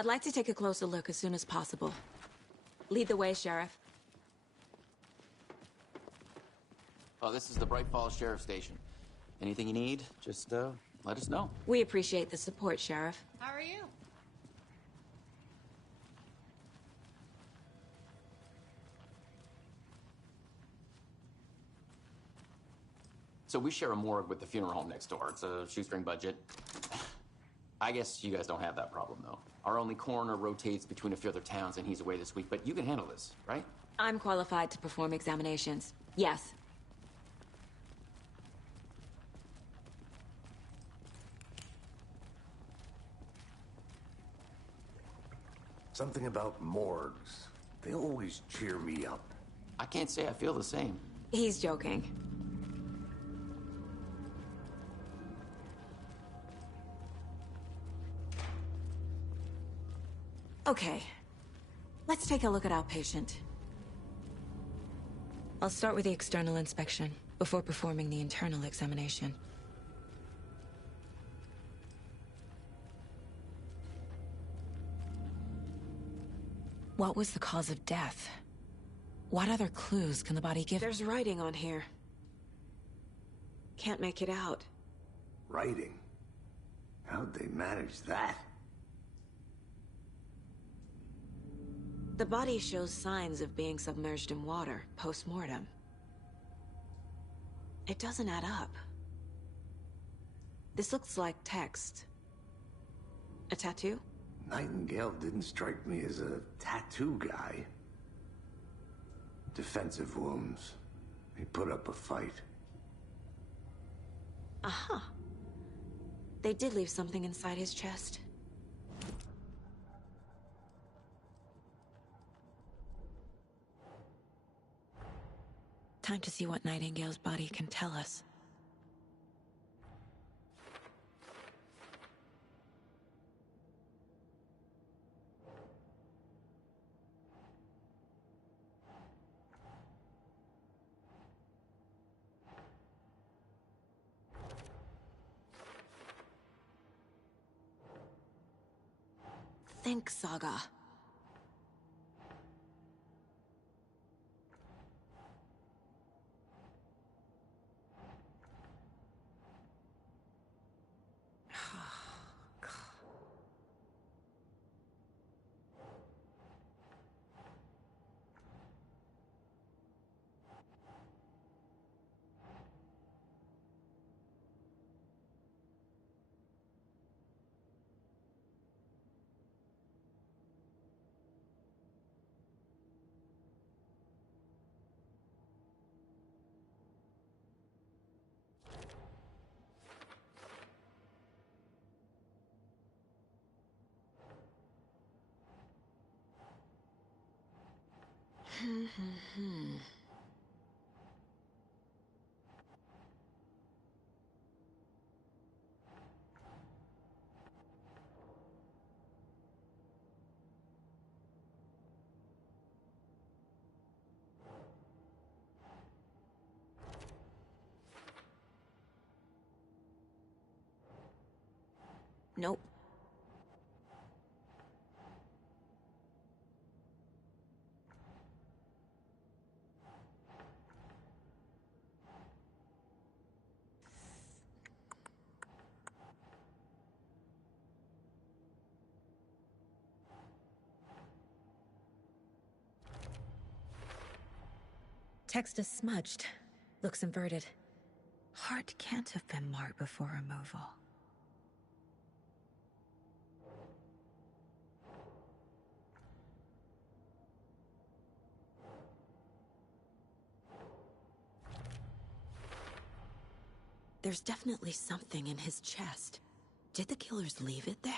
I'd like to take a closer look as soon as possible. Lead the way, Sheriff. Oh, this is the Bright Falls Sheriff Station. Anything you need, just let us know. We appreciate the support, Sheriff. How are you? So we share a morgue with the funeral home next door. It's a shoestring budget. I guess you guys don't have that problem, though. Our only coroner rotates between a few other towns, and he's away this week, but you can handle this, right? I'm qualified to perform examinations. Yes. Something about morgues. They always cheer me up. I can't say I feel the same. He's joking. Okay. Let's take a look at our patient. I'll start with the external inspection before performing the internal examination. What was the cause of death? What other clues can the body give? There's writing on here. Can't make it out. Writing? How'd they manage that? The body shows signs of being submerged in water, post-mortem. It doesn't add up. This looks like text. A tattoo? Nightingale didn't strike me as a tattoo guy. Defensive wounds. He put up a fight. Aha. They did leave something inside his chest. Time to see what Nightingale's body can tell us. Think, Saga. Nope. Text is smudged. Looks inverted. Heart can't have been marked before removal. There's definitely something in his chest. Did the killers leave it there?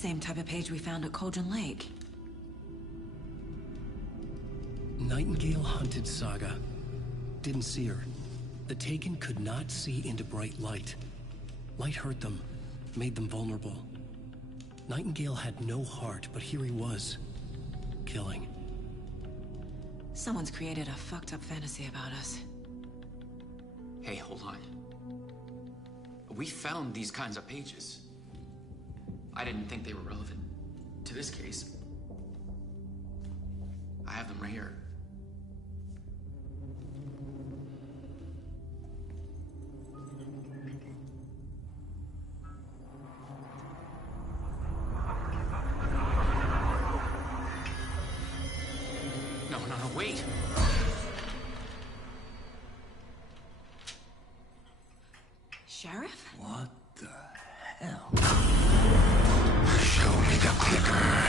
same type of page we found at Cauldron Lake. Nightingale hunted Saga. Didn't see her. The Taken could not see into bright light. Light hurt them, made them vulnerable. Nightingale had no heart, but here he was, killing. Someone's created a fucked up fantasy about us. Hey, hold on. We found these kinds of pages. I didn't think they were relevant to this case. I have them right here. No, wait! Sheriff? What the hell? Show me the clicker.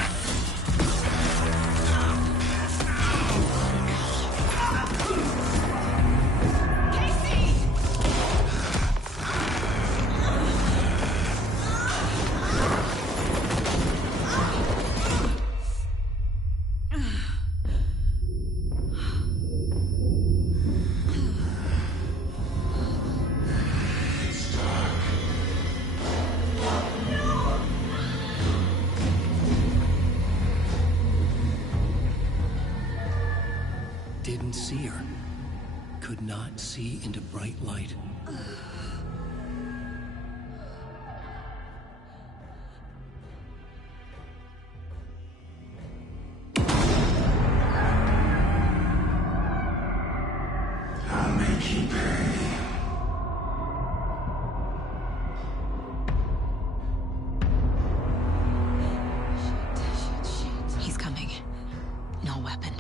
Didn't see her. Could not see into bright light. I'll make you pay. He's coming. No weapon.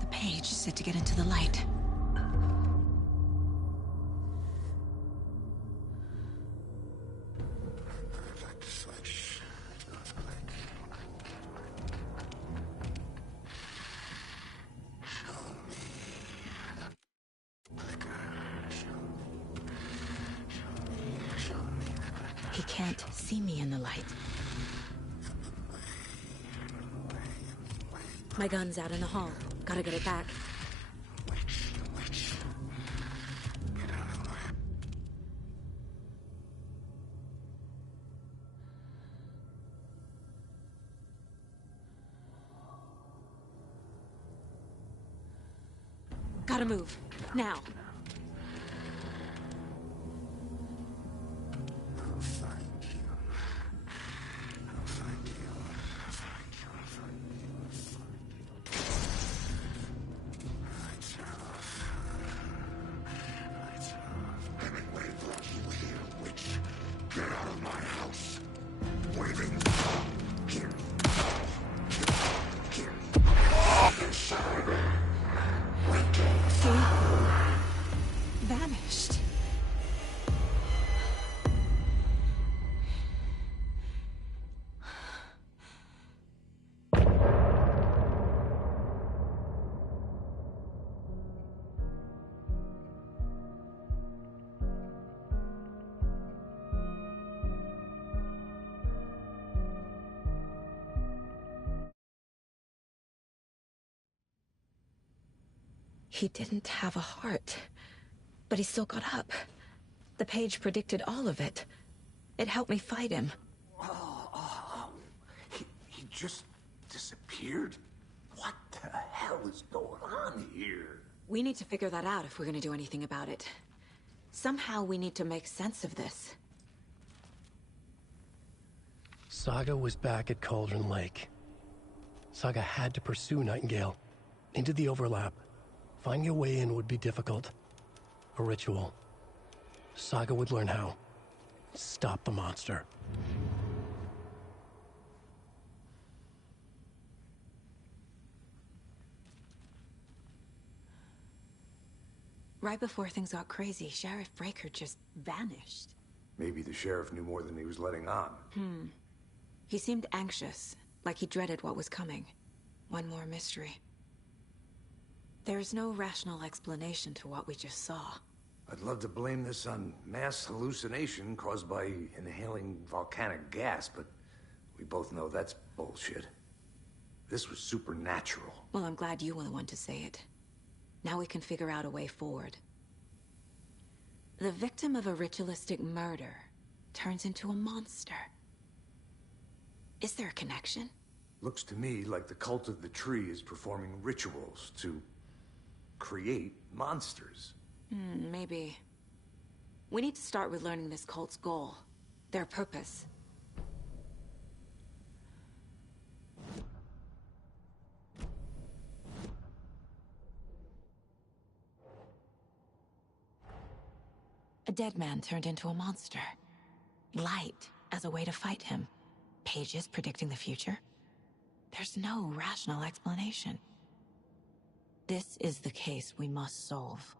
The page said to get into the light. He can't see me in the light. My gun's out in the hall. Gotta get it back. Gotta move. Now. Get out of my house. Waving. Vanished. He didn't have a heart, but he still got up. The page predicted all of it. It helped me fight him. He just disappeared? What the hell is going on here? We need to figure that out if we're gonna do anything about it. Somehow we need to make sense of this. Saga was back at Cauldron Lake. Saga had to pursue Nightingale. Into the overlap. Finding a way in would be difficult. A ritual. Saga would learn how. Stop the monster. Right before things got crazy, Sheriff Breaker just vanished. Maybe the sheriff knew more than he was letting on. He seemed anxious, like he dreaded what was coming. One more mystery. There's no rational explanation to what we just saw. I'd love to blame this on mass hallucination caused by inhaling volcanic gas, but We both know that's bullshit. This was supernatural. Well, I'm glad you were the one to say it. Now we can figure out a way forward. The victim of a ritualistic murder turns into a monster. Is there a connection? Looks to me like the cult of the tree is performing rituals to create monsters. Maybe. We need to start with learning this cult's goal, their purpose. A dead man turned into a monster. Light as a way to fight him. Pages predicting the future. There's no rational explanation. This is the case we must solve.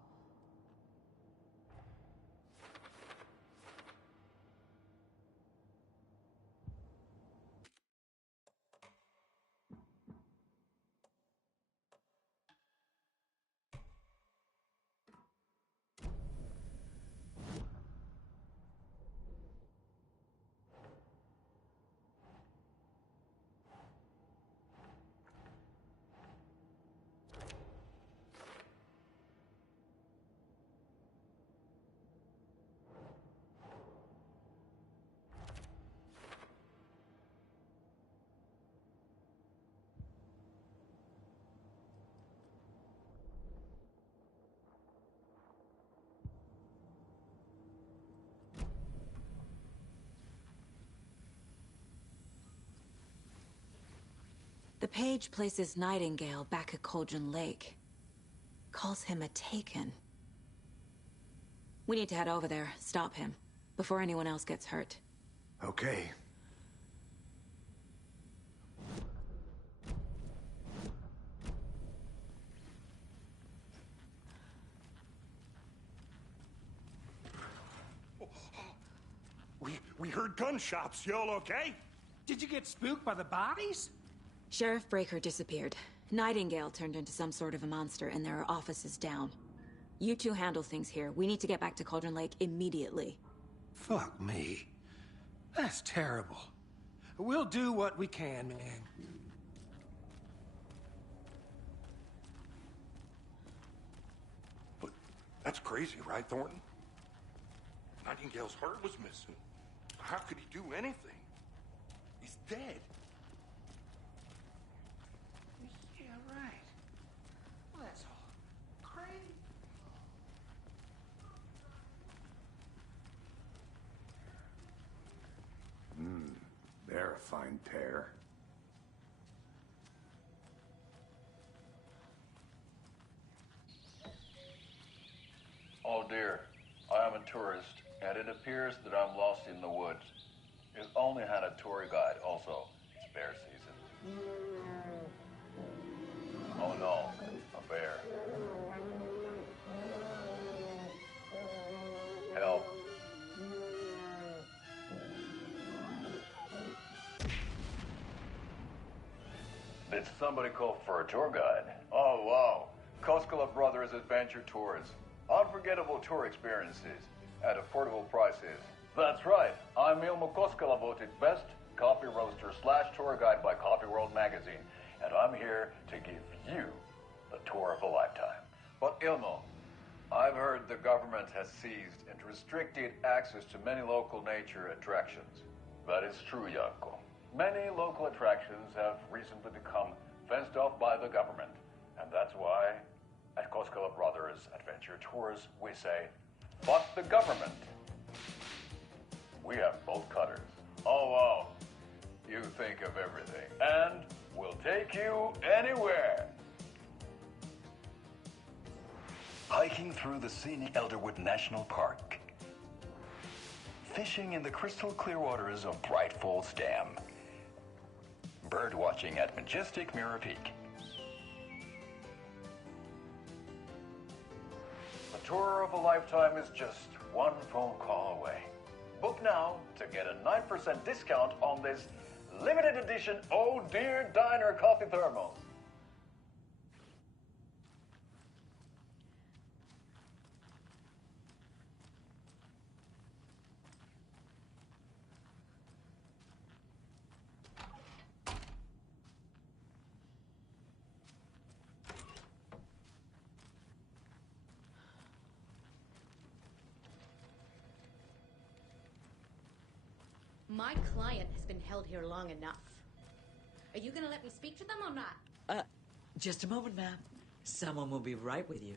The page places Nightingale back at Cauldron Lake. Calls him a Taken. We need to head over there, stop him, before anyone else gets hurt. Okay. We heard gunshots. Y'all okay? Did you get spooked by the bodies? Sheriff Breaker disappeared. Nightingale turned into some sort of a monster, and there are offices down. You two handle things here. We need to get back to Cauldron Lake immediately. Fuck me. That's terrible. We'll do what we can, man. But that's crazy, right, Thornton? Nightingale's heart was missing. How could he do anything? He's dead. Yeah, right. Well, that's all crazy. They're a fine pair. Oh dear, I am a tourist, and it appears that I'm lost in the woods. It only had a tour guide, also. It's bear season. Oh no, a bear. Help. Did somebody call for a tour guide? Oh wow, Koskela Brothers Adventure Tours. Unforgettable tour experiences at affordable prices. That's right, I'm Ilmo Koskela, voted best coffee roaster / tour guide by Coffee World magazine, and I'm here to give you the tour of a lifetime. But Ilmo, I've heard the government has seized and restricted access to many local nature attractions. That is true, Janko. Many local attractions have recently become fenced off by the government, and that's why at Koskela Brothers Adventure Tours we say, fuck the government. We have bolt cutters. Oh wow, you think of everything, and we'll take you anywhere. Hiking through the scenic Elderwood National Park. Fishing in the crystal clear waters of Bright Falls Dam. Bird watching at majestic Mirror Peak. A tour of a lifetime is just one phone call away. Book now to get a 9% discount on this limited edition Oh Dear Diner coffee thermos. My client has been held here long enough. Are you gonna let me speak to them or not? Just a moment, ma'am. Someone will be right with you.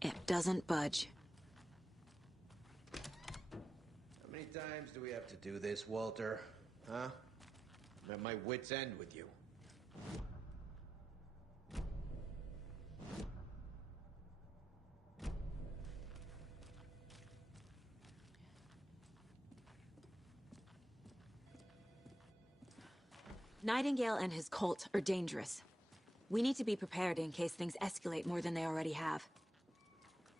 It doesn't budge. How many times do we have to do this, Walter? Huh? I'm at my wit's end with you. Nightingale and his cult are dangerous. We need to be prepared in case things escalate more than they already have.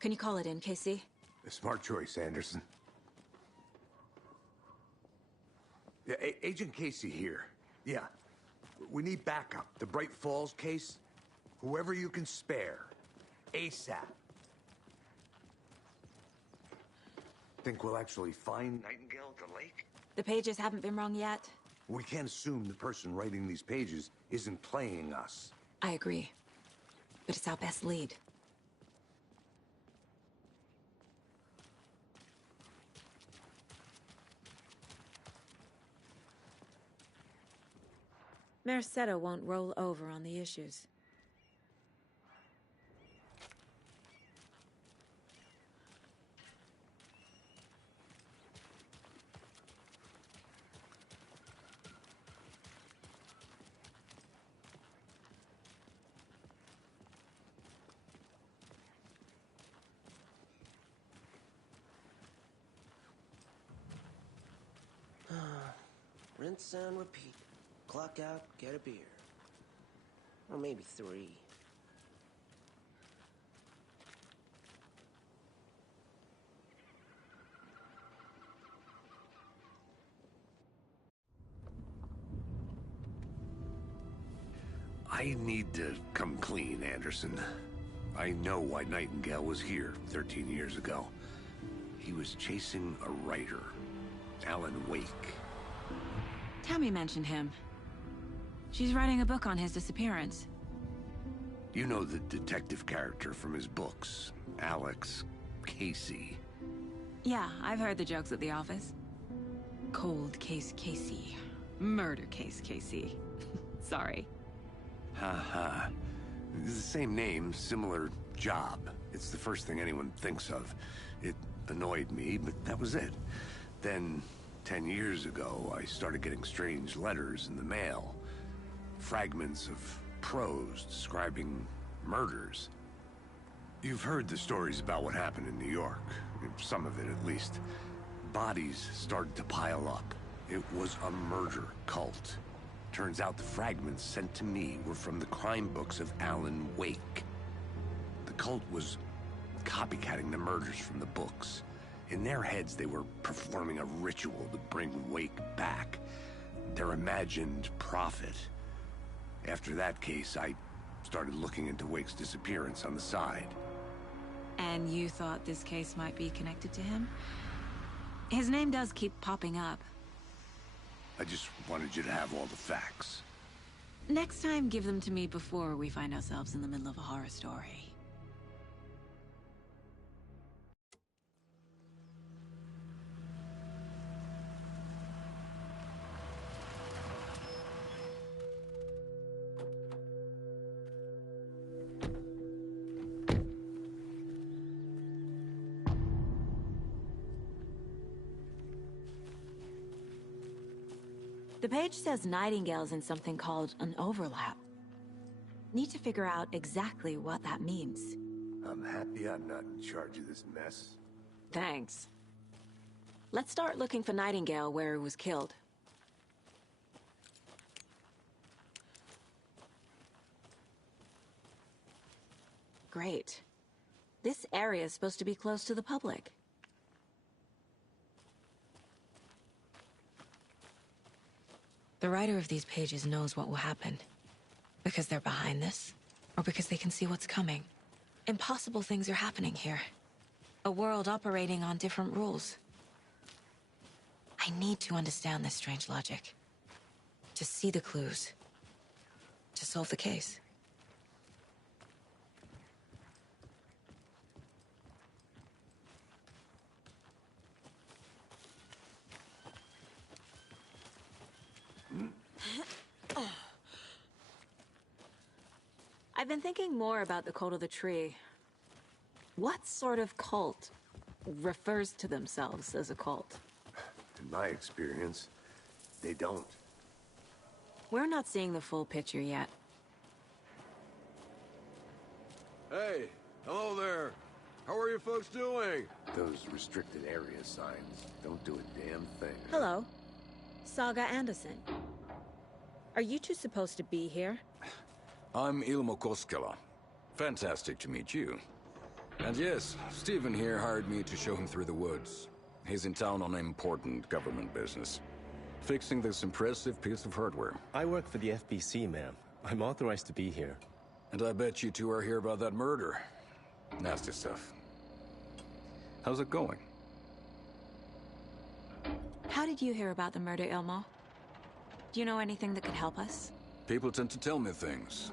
Can you call it in, Casey? A smart choice, Anderson. Yeah, Agent Casey here. Yeah. We need backup. The Bright Falls case. Whoever you can spare. ASAP. Think we'll actually find Nightingale at the lake? The pages haven't been wrong yet. We can't assume the person writing these pages isn't playing us. I agree. But it's our best lead. Mercado won't roll over on the issues. Rinse and repeat. Clock out, get a beer. Or maybe 3. I need to come clean, Anderson. I know why Nightingale was here 13 years ago. He was chasing a writer, Alan Wake. Tammy mentioned him. She's writing a book on his disappearance. You know the detective character from his books, Alex Casey. Yeah, I've heard the jokes at the office. Cold case Casey. Murder case Casey. Sorry. Ha. It's the same name, similar job. It's the first thing anyone thinks of. It annoyed me, but that was it. Then, 10 years ago, I started getting strange letters in the mail. Fragments of prose describing murders. You've heard the stories about what happened in New York. Some of it, at least. Bodies started to pile up. It was a murder cult. Turns out the fragments sent to me were from the crime books of Alan Wake. The cult was copycatting the murders from the books. In their heads, they were performing a ritual to bring Wake back. Their imagined prophet. After that case, I started looking into Wake's disappearance on the side. And you thought this case might be connected to him? His name does keep popping up. I just wanted you to have all the facts. Next time, give them to me before we find ourselves in the middle of a horror story. The page says Nightingale's in something called an overlap. Need to figure out exactly what that means. I'm happy I'm not in charge of this mess. Thanks. Let's start looking for Nightingale where he was killed. Great. This area is supposed to be close to the public. The writer of these pages knows what will happen. Because they're behind this, or because they can see what's coming. Impossible things are happening here. A world operating on different rules. I need to understand this strange logic. to see the clues, to solve the case. I've been thinking more about the cult of the tree. What sort of cult refers to themselves as a cult? In my experience, they don't. We're not seeing the full picture yet. Hey, hello there. How are you folks doing? Those restricted area signs don't do a damn thing. Hello. Saga Anderson. Are you two supposed to be here? I'm Ilmo Koskela. Fantastic to meet you. And yes, Stephen here hired me to show him through the woods. He's in town on important government business, fixing this impressive piece of hardware. I work for the FBC, ma'am. I'm authorized to be here. And I bet you two are here about that murder. Nasty stuff. How's it going? How did you hear about the murder, Ilmo? Do you know anything that could help us? People tend to tell me things.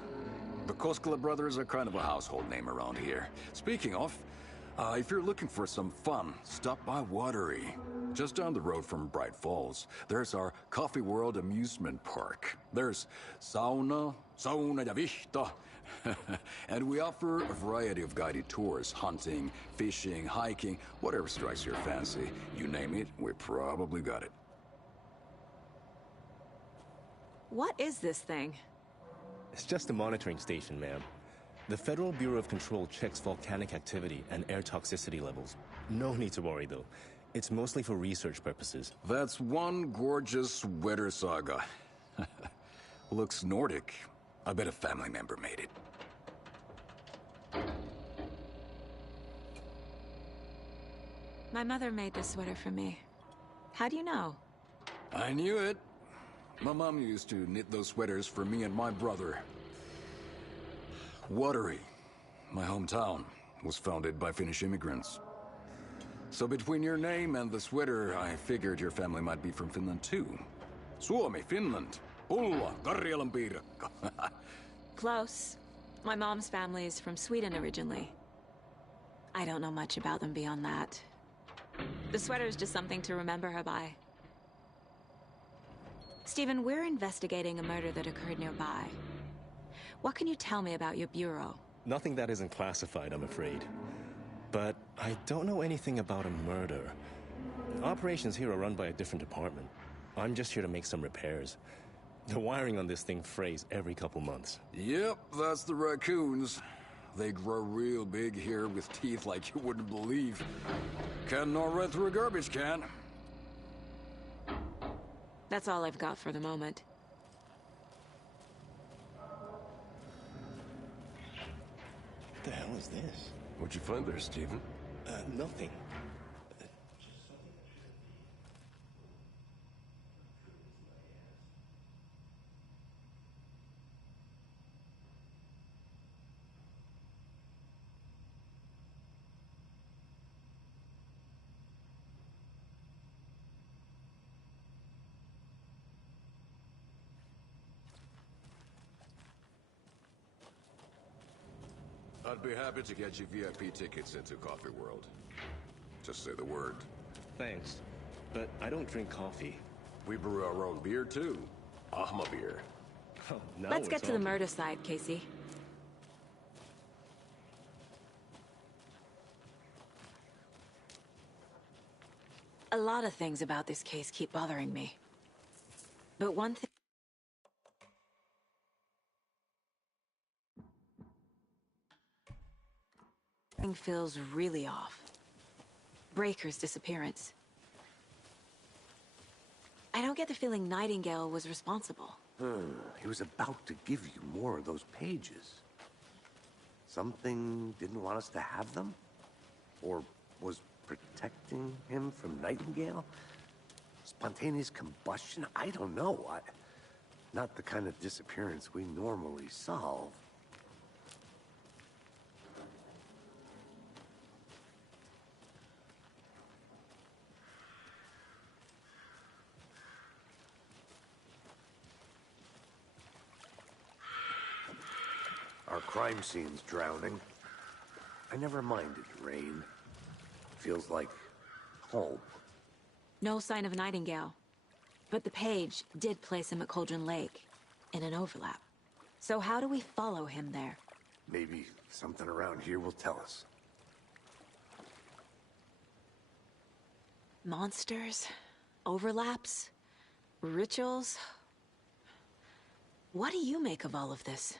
The Koskela brothers are kind of a household name around here. Speaking of, if you're looking for some fun, stop by Watery. Just down the road from Bright Falls, there's our Coffee World amusement park. There's sauna ja vihto. And we offer a variety of guided tours, hunting, fishing, hiking, whatever strikes your fancy. You name it, we probably got it. What is this thing? It's just a monitoring station, ma'am. The Federal Bureau of Control checks volcanic activity and air toxicity levels. No need to worry, though. It's mostly for research purposes. That's one gorgeous weather saga. Looks Nordic. I bet a family member made it. My mother made this sweater for me. How do you know? I knew it. My mom used to knit those sweaters for me and my brother. Watery, my hometown, was founded by Finnish immigrants. So between your name and the sweater, I figured your family might be from Finland too. Suomi, Finland. Ulla, Karjalan piirakka. Close. My mom's family is from Sweden originally. I don't know much about them beyond that. The sweater is just something to remember her by. Stephen, we're investigating a murder that occurred nearby. What can you tell me about your bureau? Nothing that isn't classified, I'm afraid. But I don't know anything about a murder. Operations here are run by a different department. I'm just here to make some repairs. The wiring on this thing frays every couple months. Yep, that's the raccoons. They grow real big here with teeth like you wouldn't believe. Can't gnaw right through a garbage can. That's all I've got for the moment. What the hell is this? What'd you find there, Stephen? Nothing. I'd be happy to get you VIP tickets into Coffee World. Just say the word. Thanks, but I don't drink coffee. We brew our own beer too. Ahma beer. Oh, now Let's get to the talking. murder side, Casey. A lot of things about this case keep bothering me. But one thing feels really off. Breaker's disappearance. I don't get the feeling Nightingale was responsible. He was about to give you more of those pages. Something didn't want us to have them? Or was protecting him from Nightingale? Spontaneous combustion? I don't know. Not the kind of disappearance we normally solve. crime scene's drowning. I never minded rain. Feels like home. No sign of Nightingale. But the page did place him at Cauldron Lake, in an overlap. So how do we follow him there? Maybe something around here will tell us. Monsters? Overlaps? Rituals? What do you make of all of this?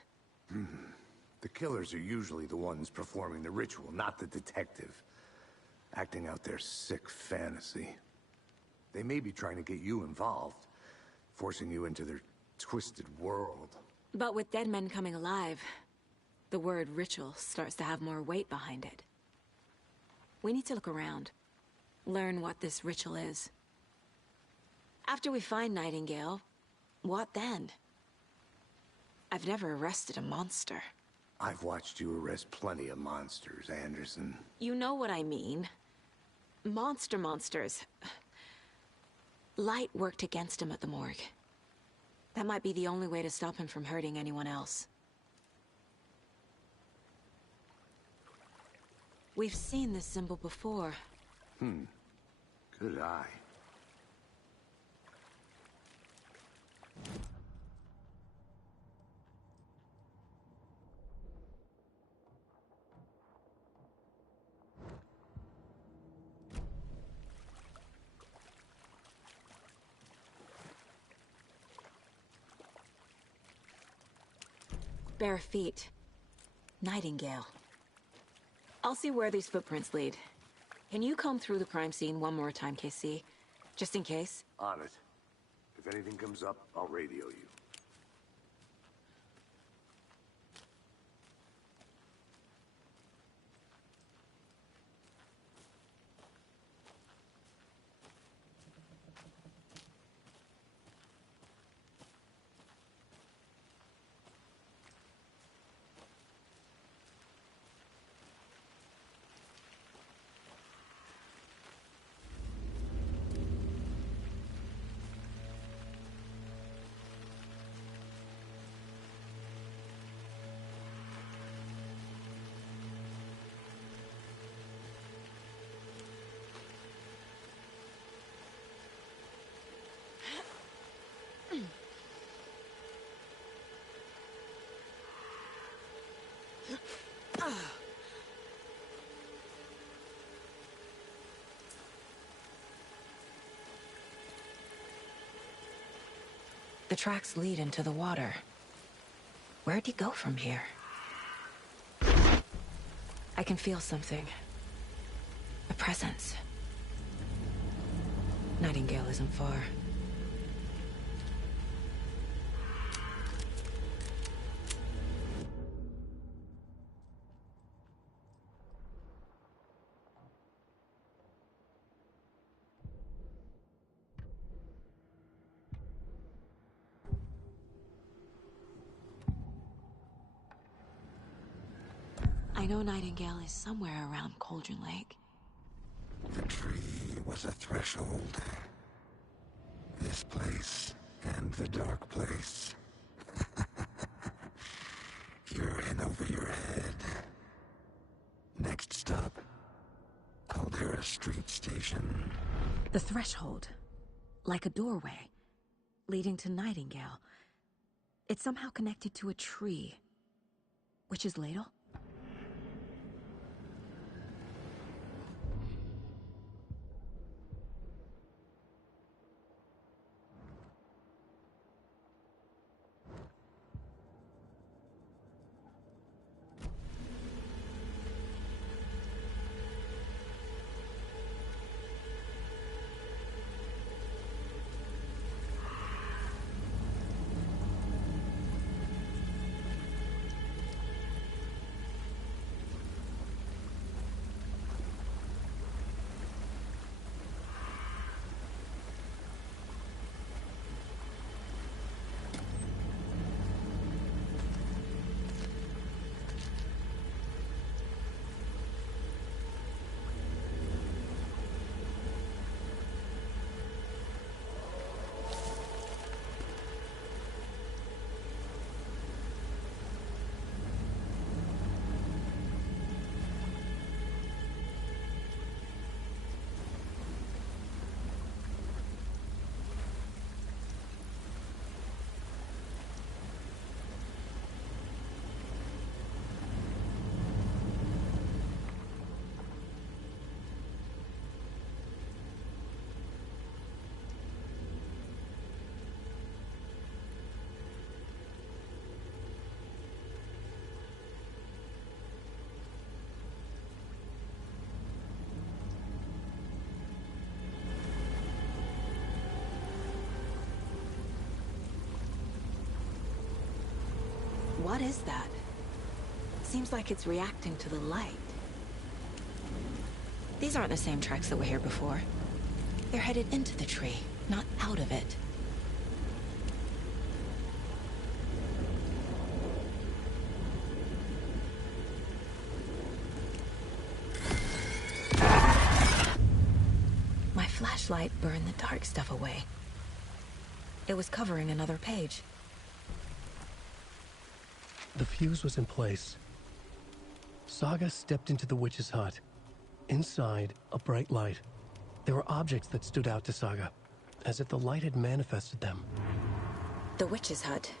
The killers are usually the ones performing the ritual, not the detective. Acting out their sick fantasy. They may be trying to get you involved, forcing you into their twisted world. But with dead men coming alive, the word ritual starts to have more weight behind it. We need to look around. Learn what this ritual is. After we find Nightingale, what then? I've never arrested a monster. I've watched you arrest plenty of monsters, Anderson. You know what I mean. Monsters. Light worked against him at the morgue. That might be the only way to stop him from hurting anyone else. We've seen this symbol before. Good eye. Bare feet. Nightingale. I'll see where these footprints lead. Can you comb through the crime scene one more time, KC? Just in case? On it. If anything comes up, I'll radio you. The tracks lead into the water. Where'd he go from here? I can feel something. A presence. Nightingale isn't far. I know Nightingale is somewhere around Cauldron Lake. The tree was a threshold. This place and the dark place. You're in over your head. Next stop, Caldera Street Station. The threshold. Like a doorway. Leading to Nightingale. It's somehow connected to a tree. Witch's Ladle? What is that? Seems like it's reacting to the light. These aren't the same tracks that were here before. They're headed into the tree, not out of it. My flashlight burned the dark stuff away. It was covering another page. The fuse was in place. Saga stepped into the witch's hut. Inside, a bright light. There were objects that stood out to Saga, as if the light had manifested them. The witch's hut.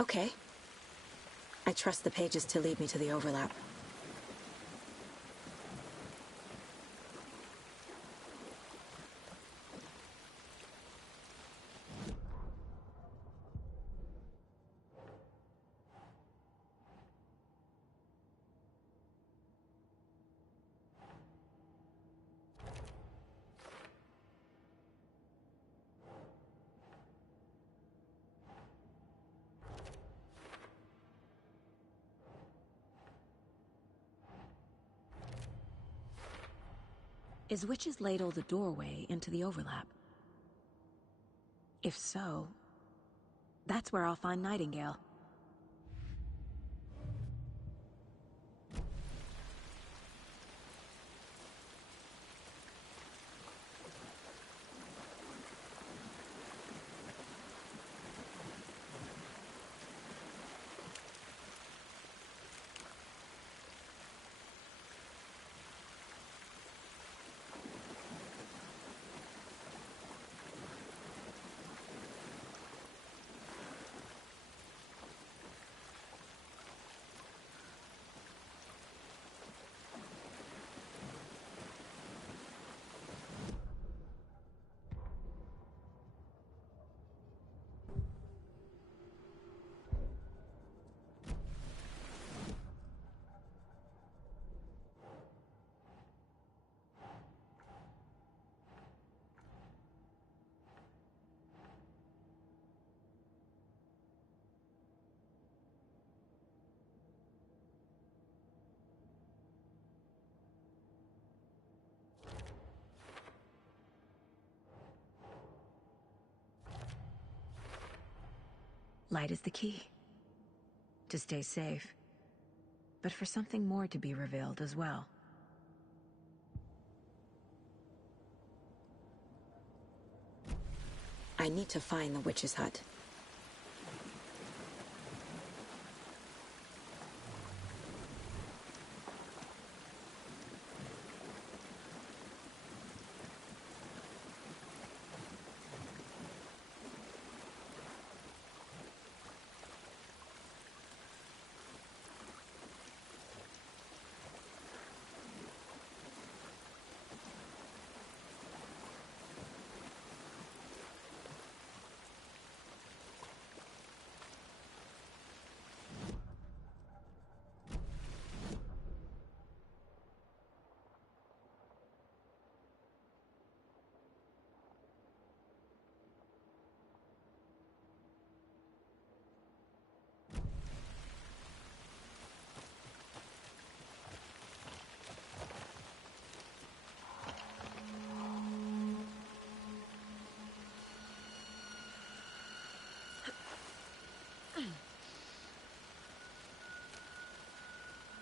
Okay. I trust the pages to lead me to the overlap. Is Witch's Ladle the doorway into the overlap? If so, that's where I'll find Nightingale. Light is the key. To stay safe. But for something more to be revealed as well. I need to find the witch's hut.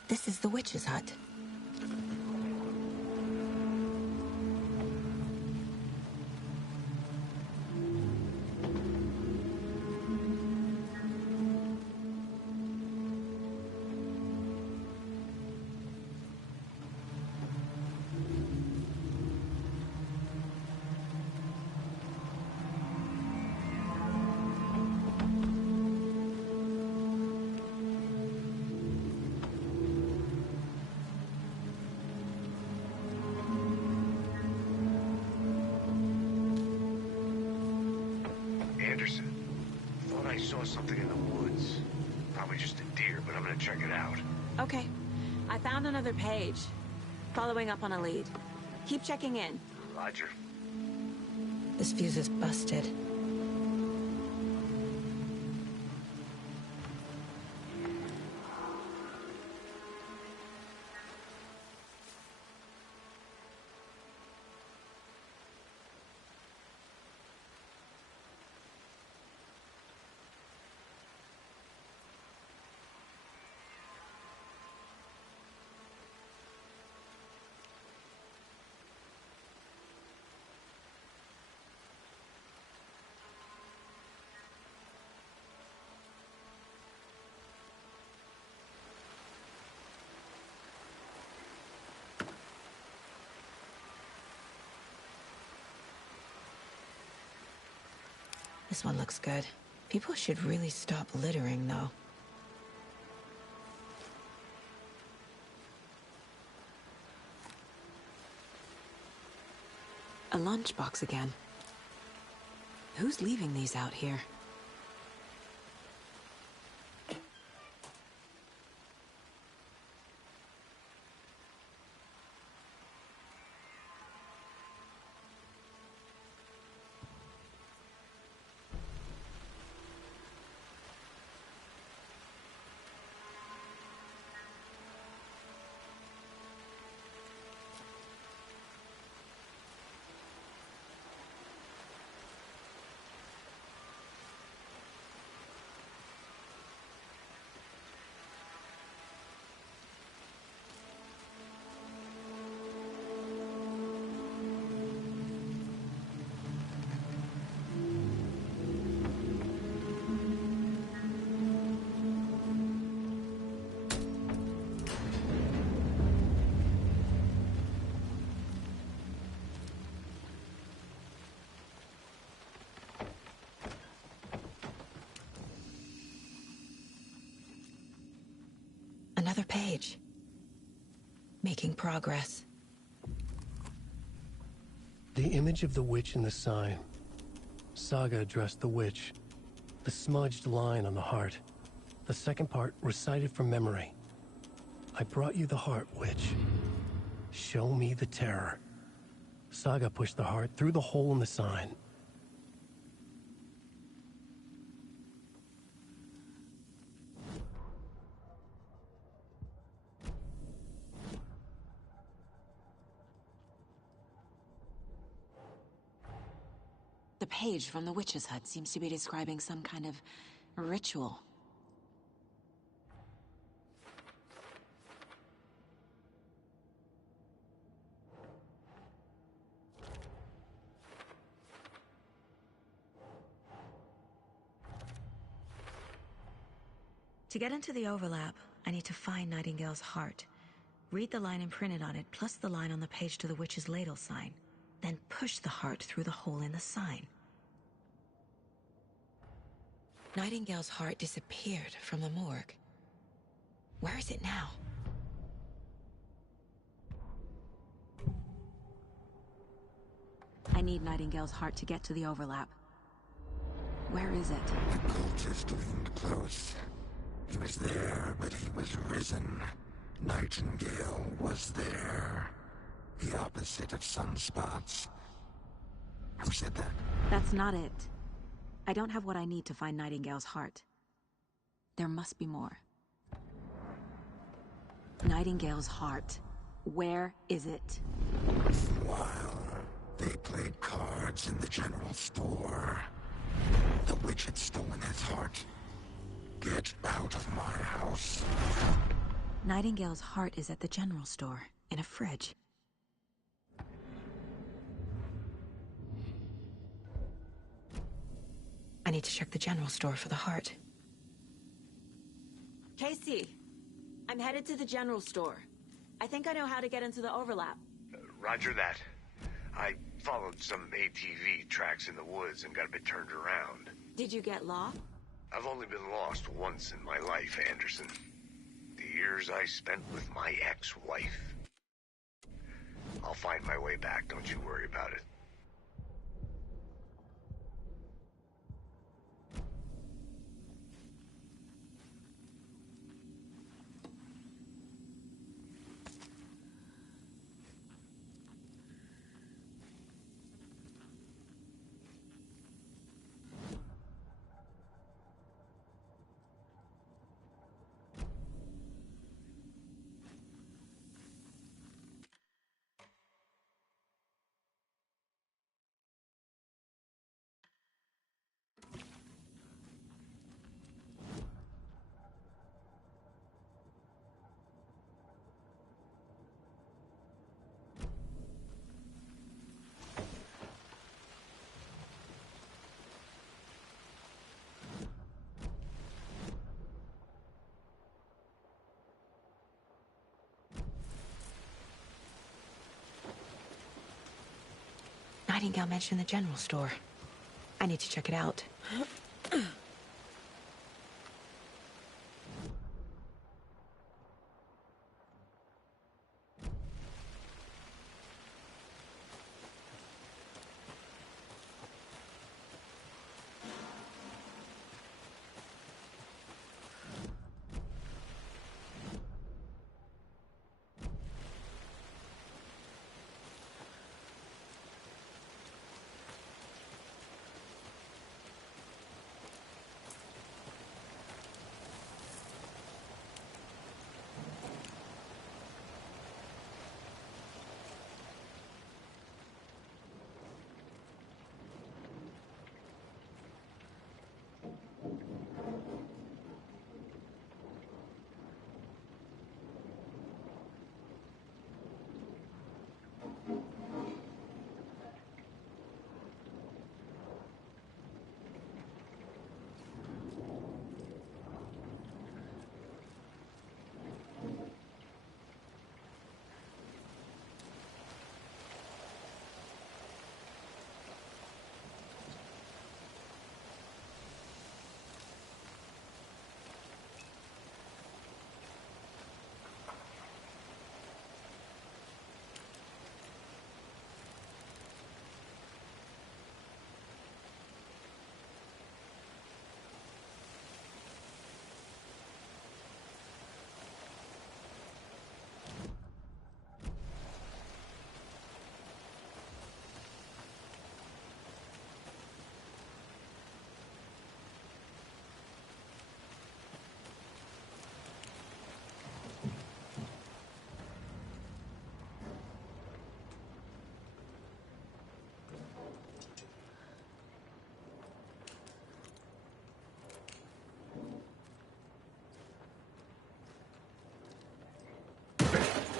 This is the witch's hut. Anderson, thought I saw something in the woods. Probably just a deer, but I'm gonna check it out. Okay. I found another page. Following up on a lead. Keep checking in. Roger. This fuse is busted. This one looks good. People should really stop littering, though. A lunchbox again. Who's leaving these out here? Another page. Making progress. The image of the witch in the sign. Saga addressed the witch. The smudged line on the heart. The second part recited from memory. I brought you the heart, witch. Show me the terror. Saga pushed the heart through the hole in the sign. The page from the witch's hut seems to be describing some kind of ritual. To get into the overlap, I need to find Nightingale's heart. Read the line imprinted on it, plus the line on the page to the witch's ladle sign. Then push the heart through the hole in the sign. Nightingale's heart disappeared from the morgue. Where is it now? I need Nightingale's heart to get to the overlap. Where is it? The cultist leaned close. He was there, but he was risen. Nightingale was there. The opposite of sunspots. Who said that? That's not it. I don't have what I need to find Nightingale's heart. There must be more. Nightingale's heart. Where is it? While they played cards in the general store, the witch had stolen his heart. Get out of my house. Nightingale's heart is at the general store, in a fridge. I need to check the general store for the heart. Casey, I'm headed to the general store. I think I know how to get into the overlap. Roger that. I followed some ATV tracks in the woods and got a bit turned around. Did you get lost? I've only been lost once in my life, Anderson. The years I spent with my ex-wife. I'll find my way back, don't you worry about it. Nightingale mentioned the general store. I need to check it out.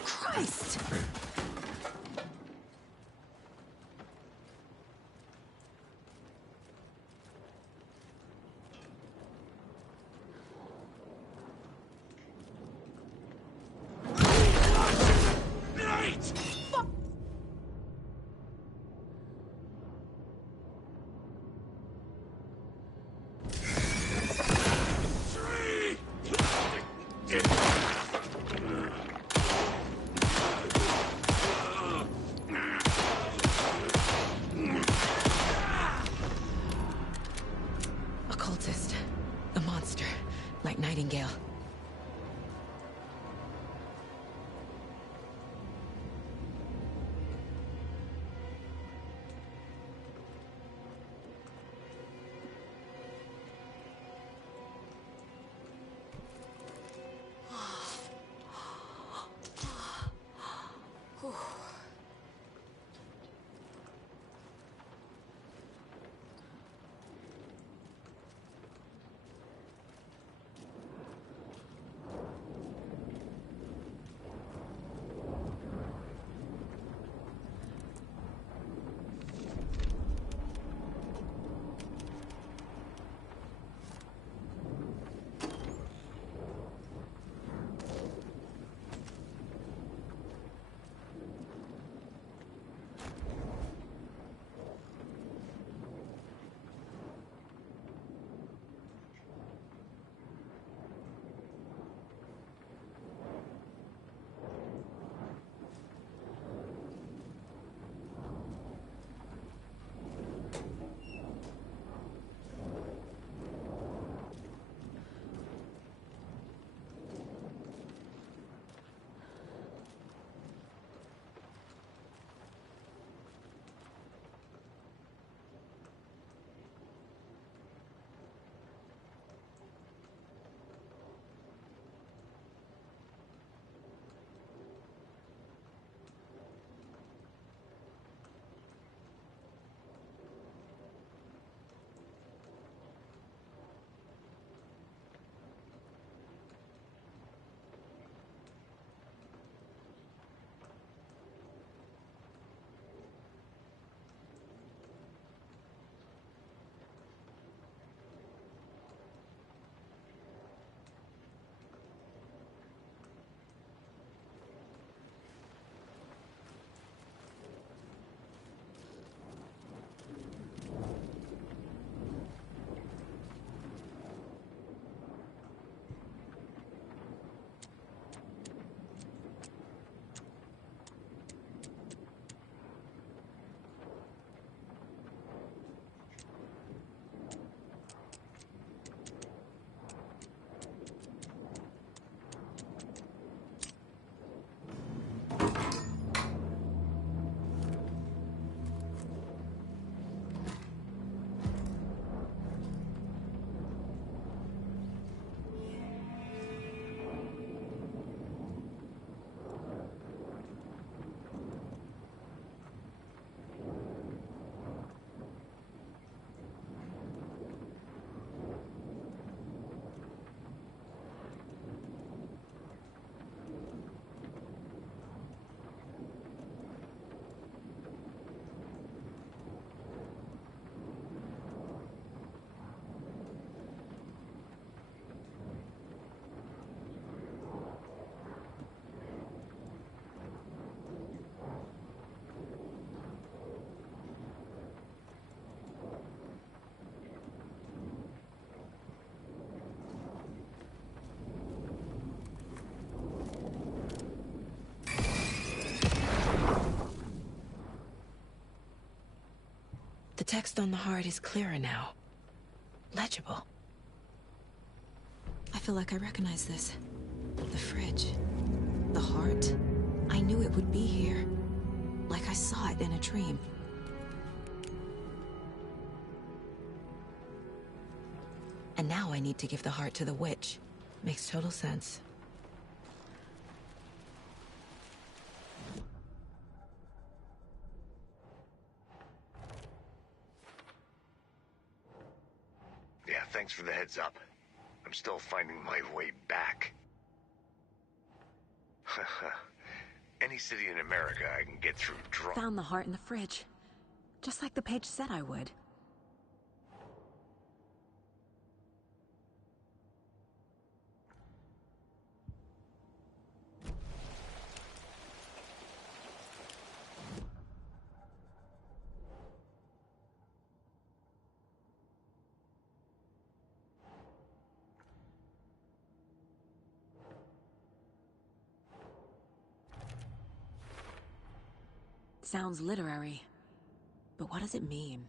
Christ! Occultist. A monster. Like Nightingale. The text on the heart is clearer now. Legible. I feel like I recognize this. The fridge. The heart. I knew it would be here. Like I saw it in a dream. And now I need to give the heart to the witch. Makes total sense. Yeah, thanks for the heads up. I'm still finding my way back. Any city in America I can get through drunk. Found the heart in the fridge. Just like the page said I would. Sounds literary, but what does it mean?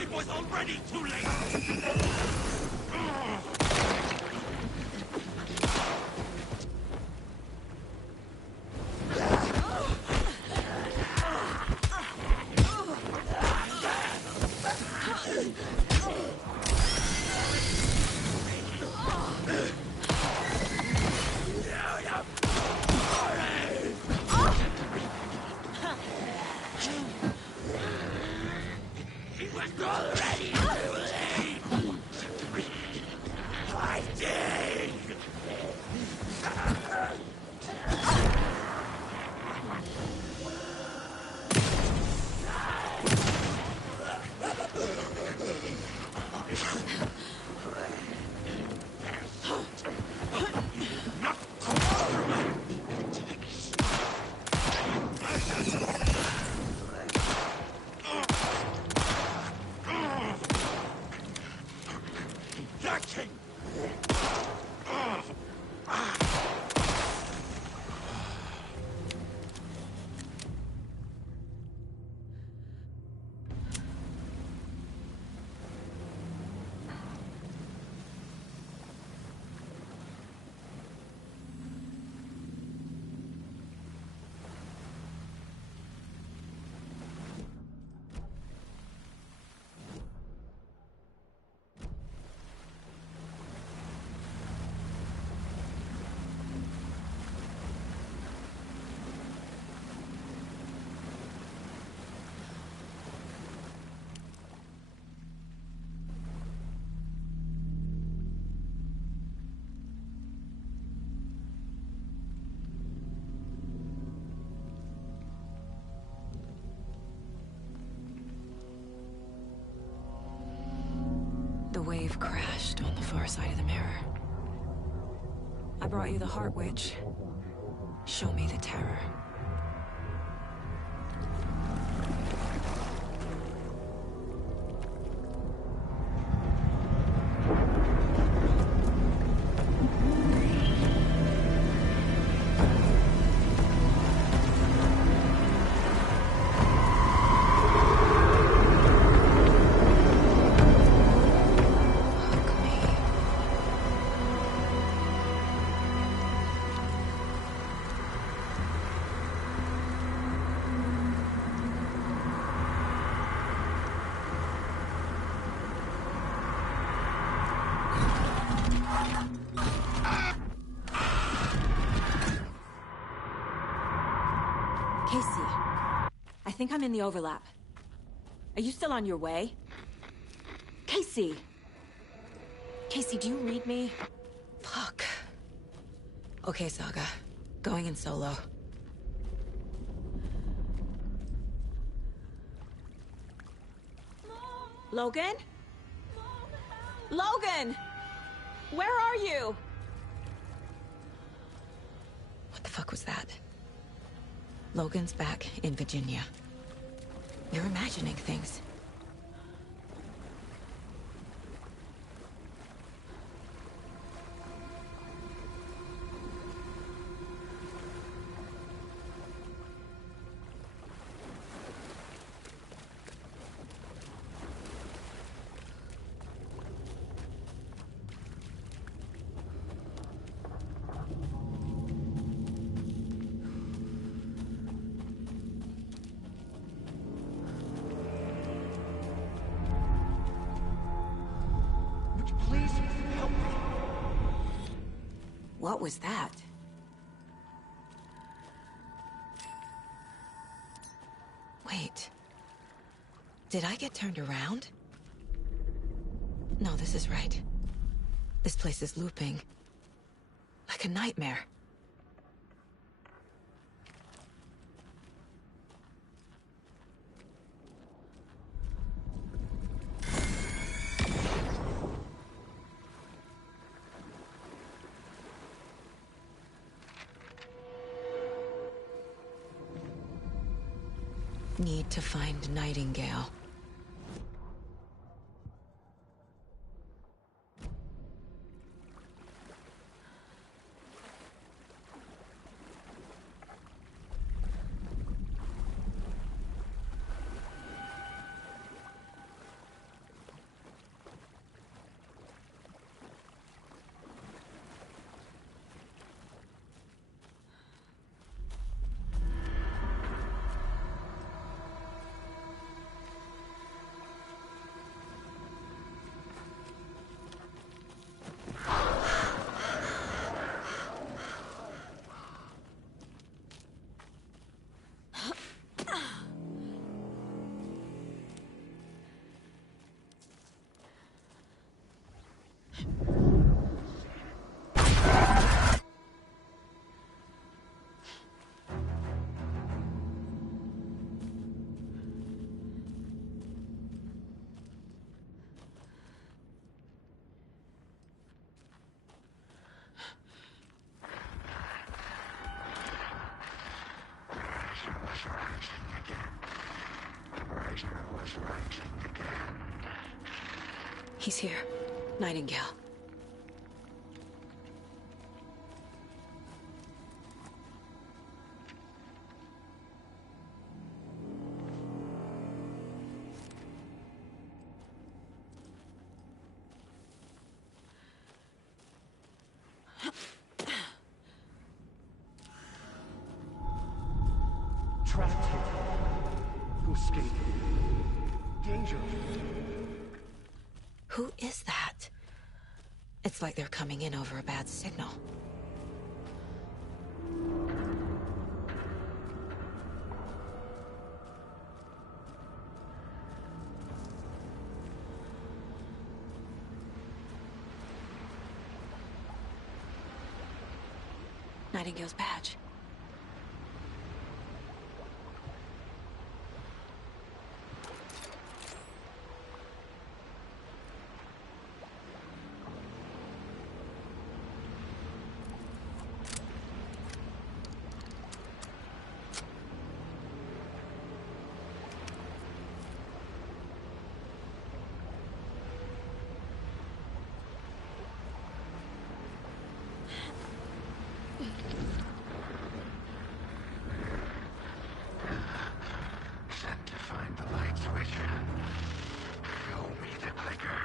It was already too late! The wave crashed on the far side of the mirror. I brought you the Heart Witch. Show me the terror. Casey, I think I'm in the overlap. Are you still on your way? Casey! Casey, do you read me? Fuck. Okay, Saga. Going in solo. Logan? Logan! Where are you? What the fuck was that? Logan's back in Virginia. You're imagining things. Please help me. What was that? Wait. Did I get turned around? No, this is right. This place is looping. Like a nightmare. Need to find Nightingale. He's here. Nightingale. Trapped here. To escape. Danger. Who is that? It's like they're coming in over a bad signal. Nightingale's badge. Sent to find the light switch. Show me the clicker.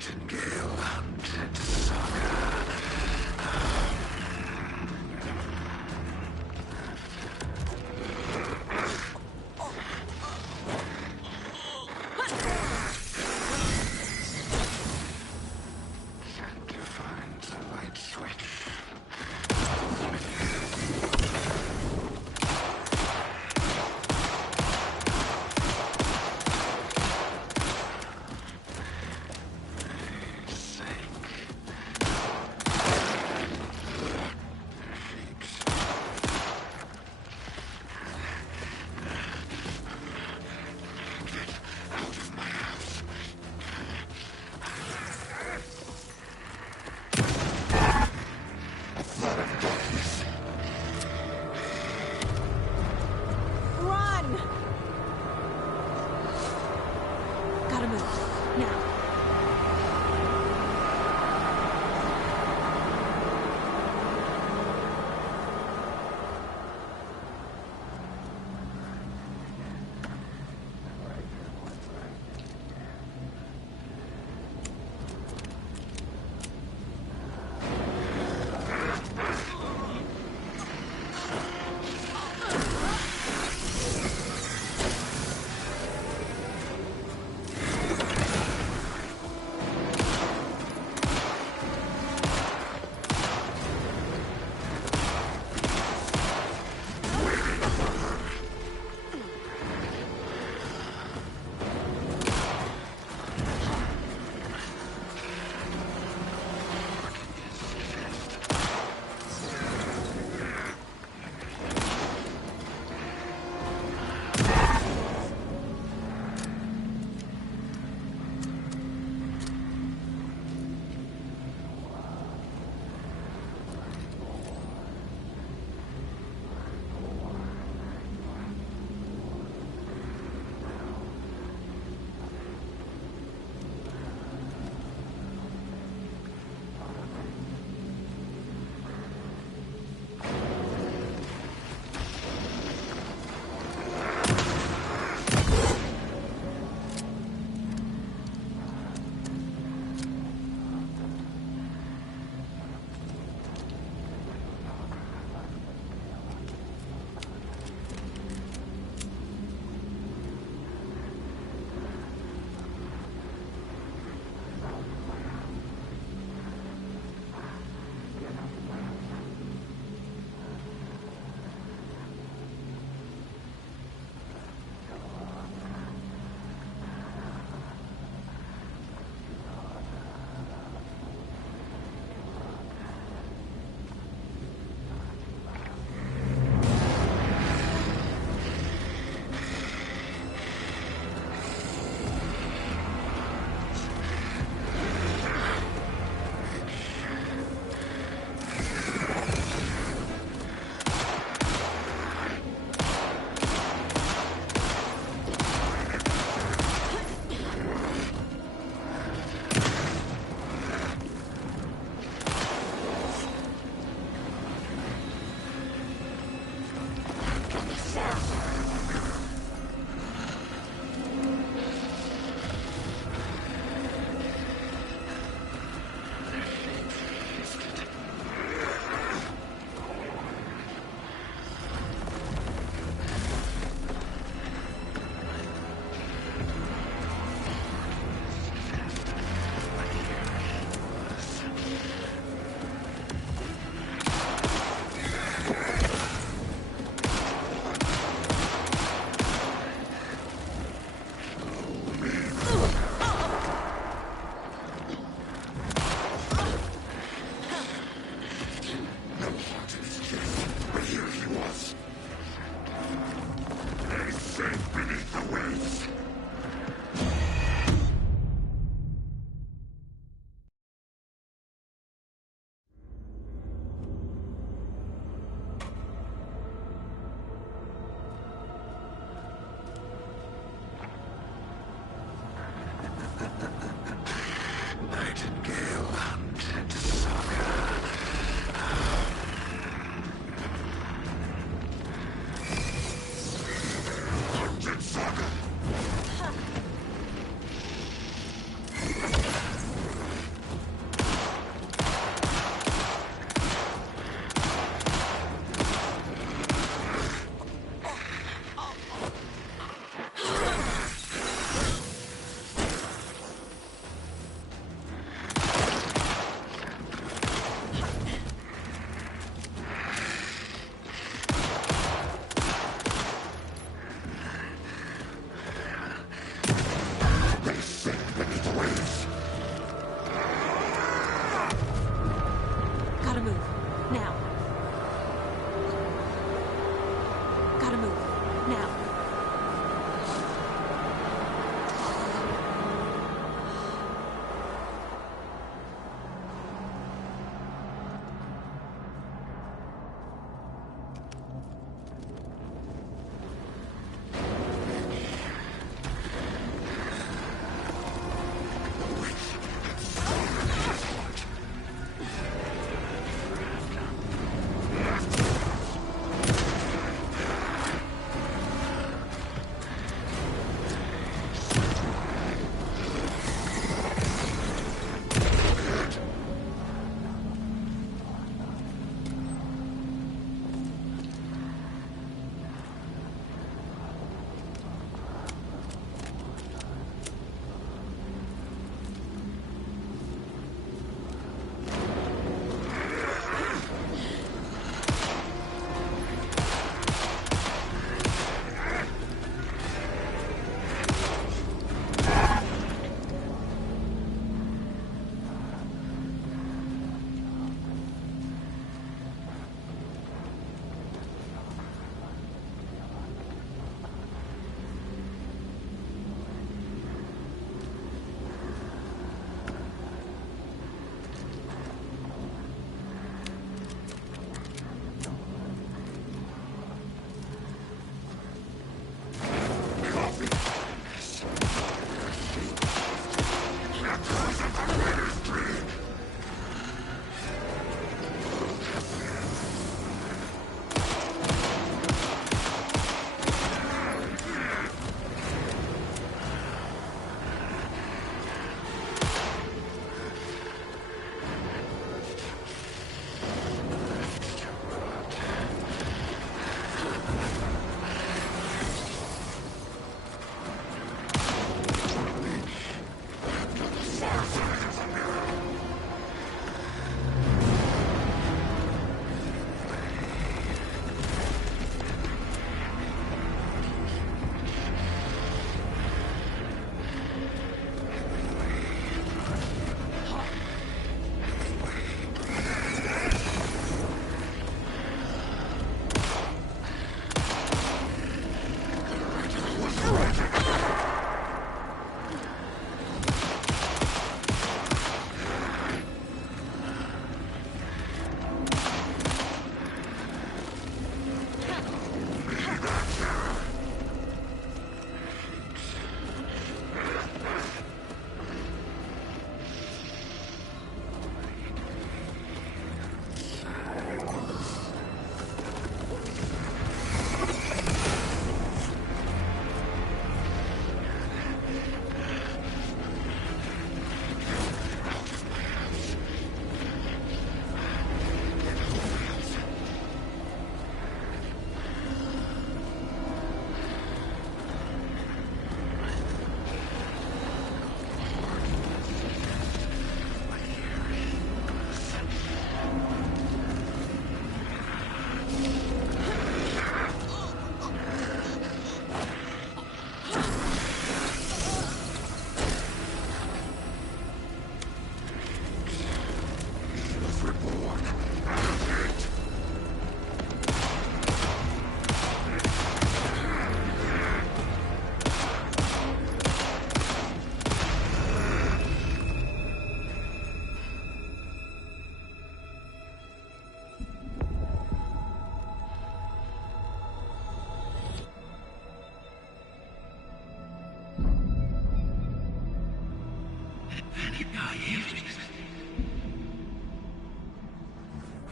Nightingale hunted Saga. Time to find the light switch. Run! Gotta move. Now.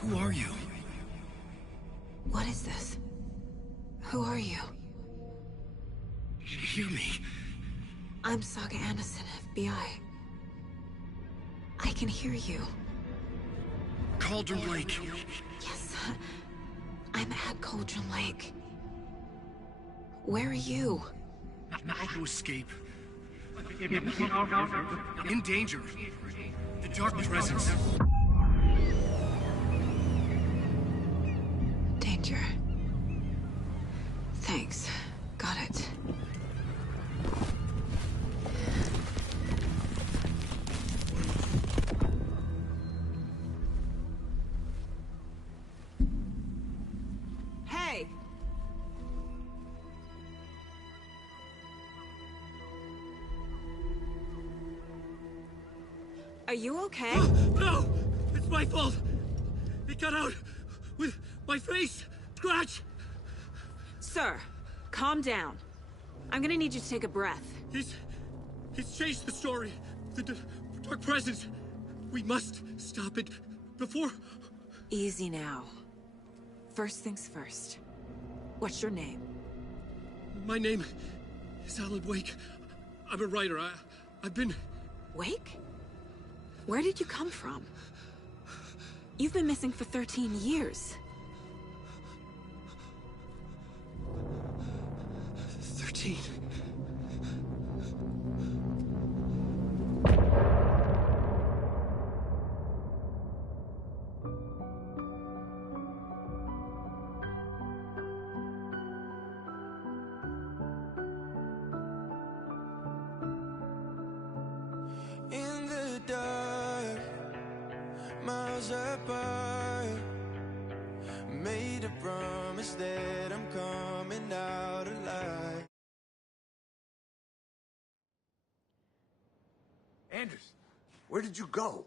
Who are you? What is this? Who are you? Hear me. I'm Saga Anderson, FBI. I can hear you. Cauldron Lake. Yes, I'm at Cauldron Lake. Where are you? Not to escape. In danger. The Dark Presence. Danger. Thanks. Got it. Hey! Are you okay? No! It's my fault! It got out with my face! Scratch! Sir, calm down. I'm gonna need you to take a breath. He's changed the story. The Dark Presence. We must stop it before... Easy now. First things first. What's your name? My name is Alan Wake. I'm a writer. I've been... Wake? Where did you come from? You've been missing for 13 years. 13. In the dark, miles apart, made a promise that I'm coming out alive. Anderson, where did you go?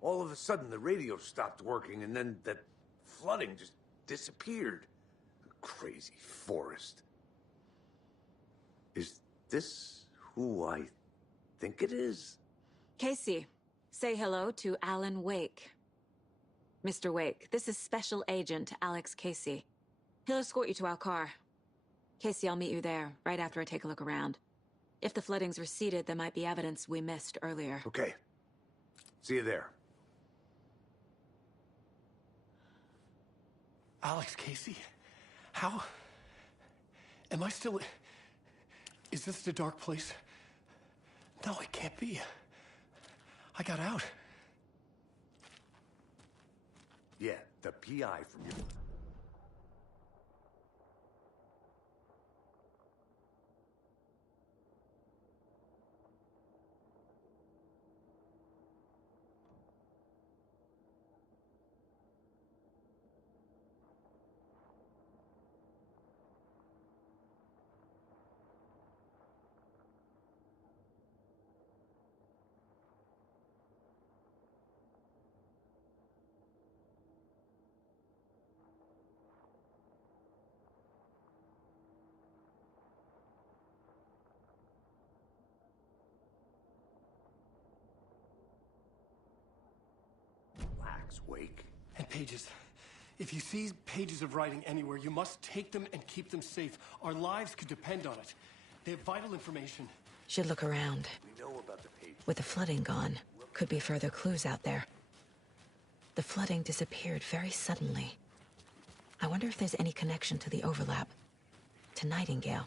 All of a sudden, the radio stopped working, and then that flooding just disappeared. Crazy forest. Is this who I think it is? Casey, say hello to Alan Wake. Mr. Wake, this is Special Agent Alex Casey. He'll escort you to our car. Casey, I'll meet you there, right after I take a look around. If the flooding's receded, there might be evidence we missed earlier. Okay. See you there. Alex Casey? How? Am I still... Is this the dark place? No, it can't be. I got out. Yeah, the PI from your... Relax, Wake. And pages. If you see pages of writing anywhere, you must take them and keep them safe. Our lives could depend on it. They have vital information. Should look around. We know about the pages. With the flooding gone, could be further clues out there. The flooding disappeared very suddenly. I wonder if there's any connection to the overlap. To Nightingale.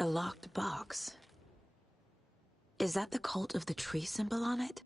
A locked box. Is that the cult of the tree symbol on it?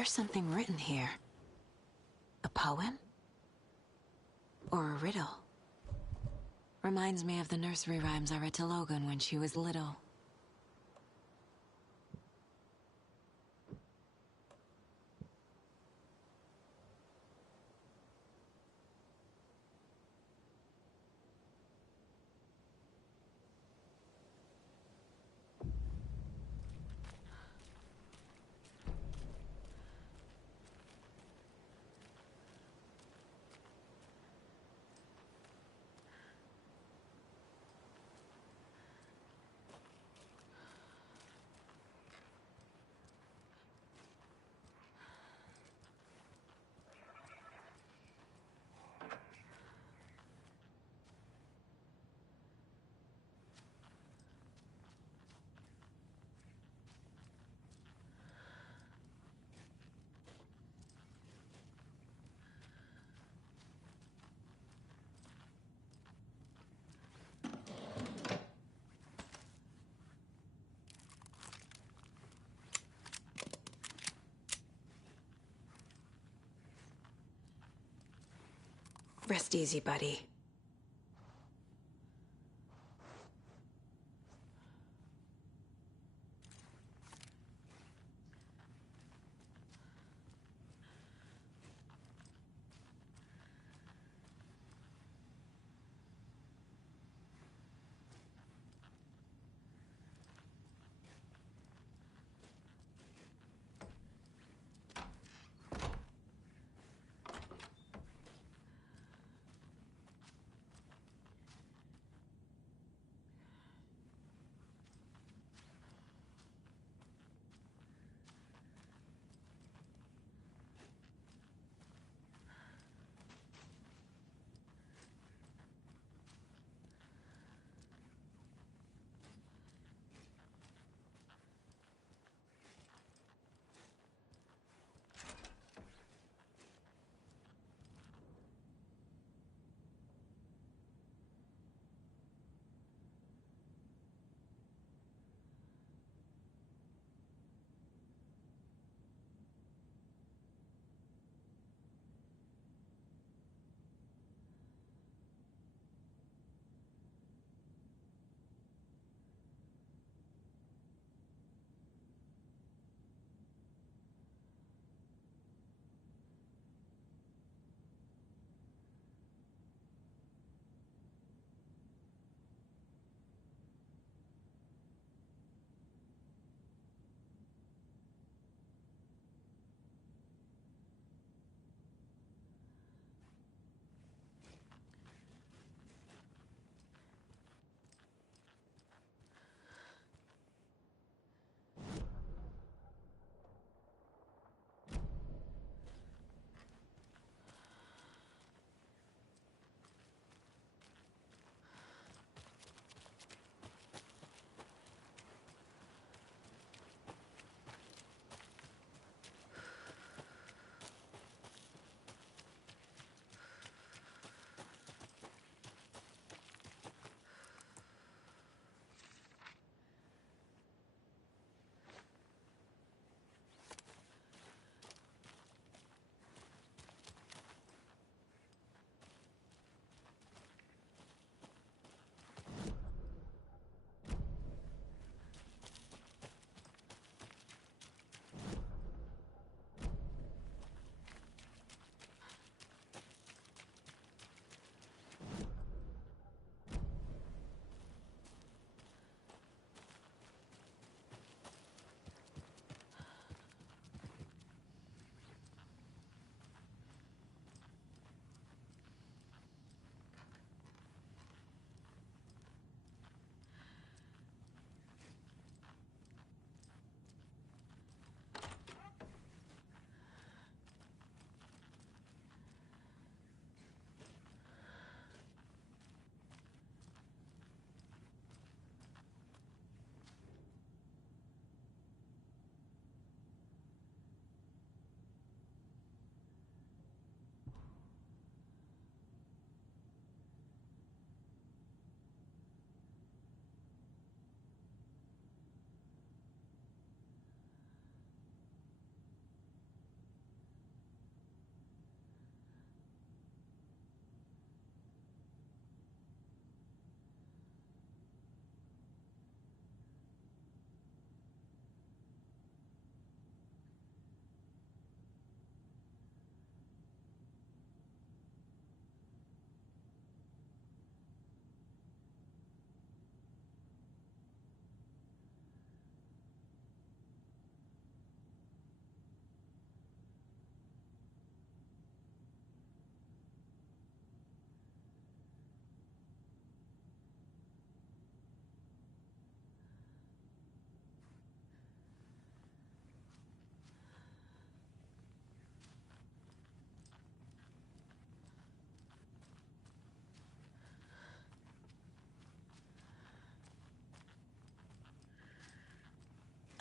There's something written here. A poem? Or a riddle? Reminds me of the nursery rhymes I read to Logan when she was little. Rest easy, buddy.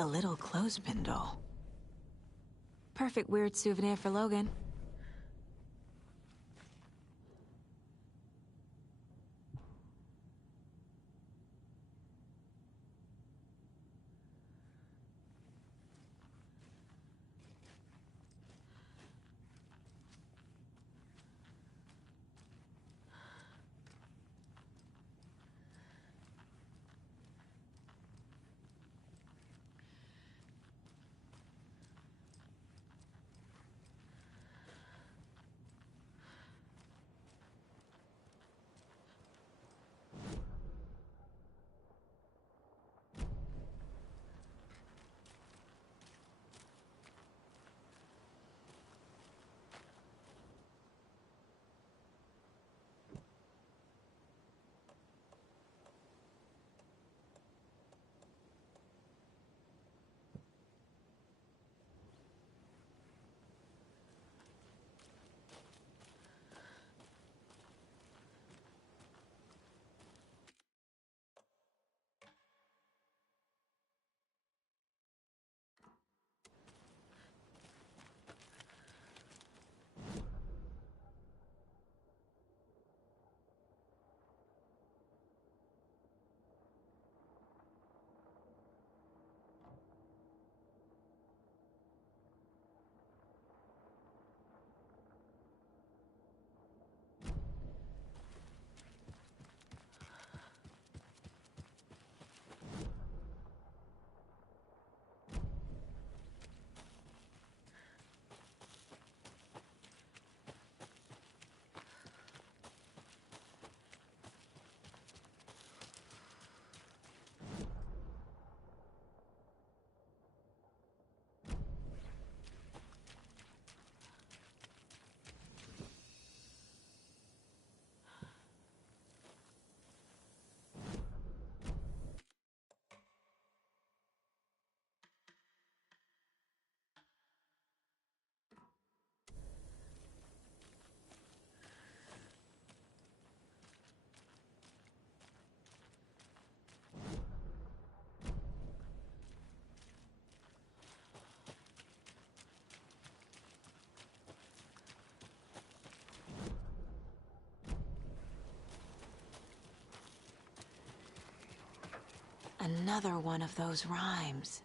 A little clothespin doll. Perfect weird souvenir for Logan. Another one of those rhymes.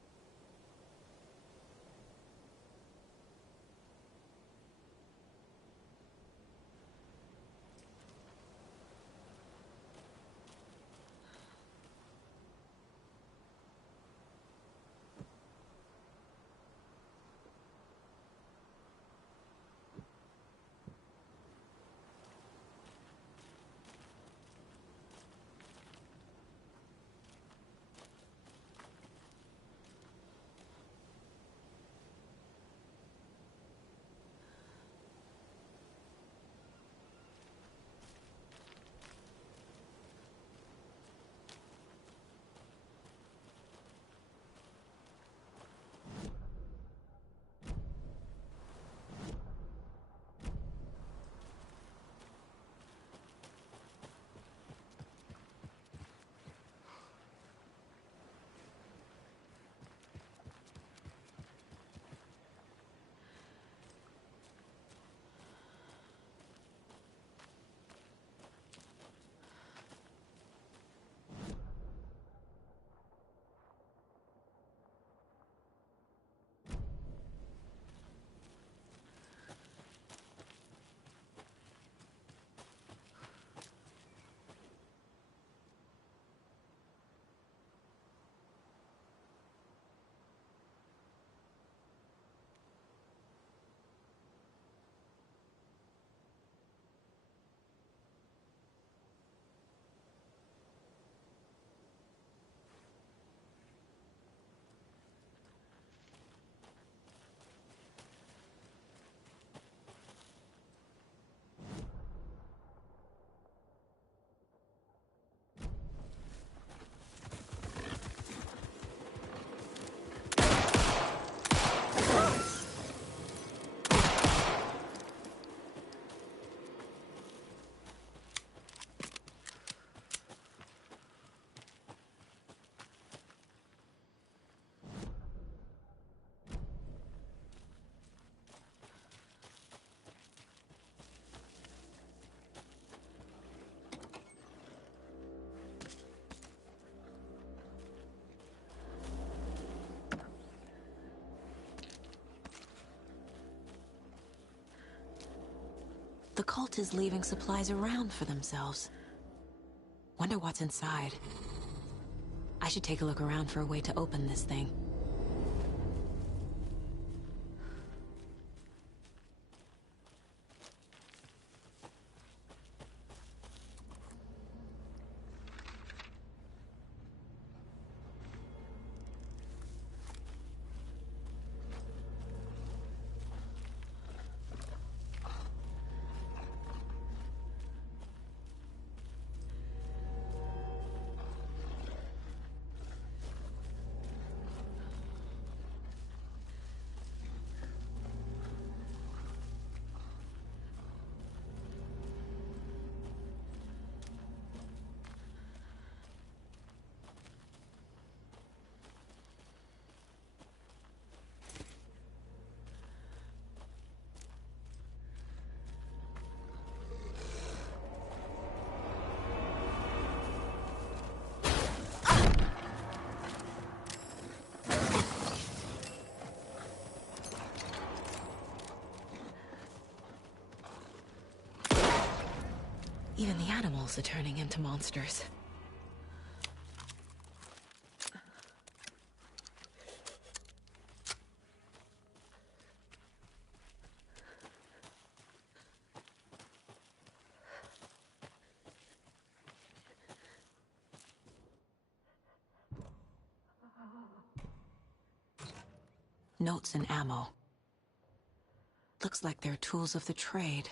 The cult is leaving supplies around for themselves. Wonder what's inside. I should take a look around for a way to open this thing. Even the animals are turning into monsters. Notes and ammo. Looks like they're tools of the trade.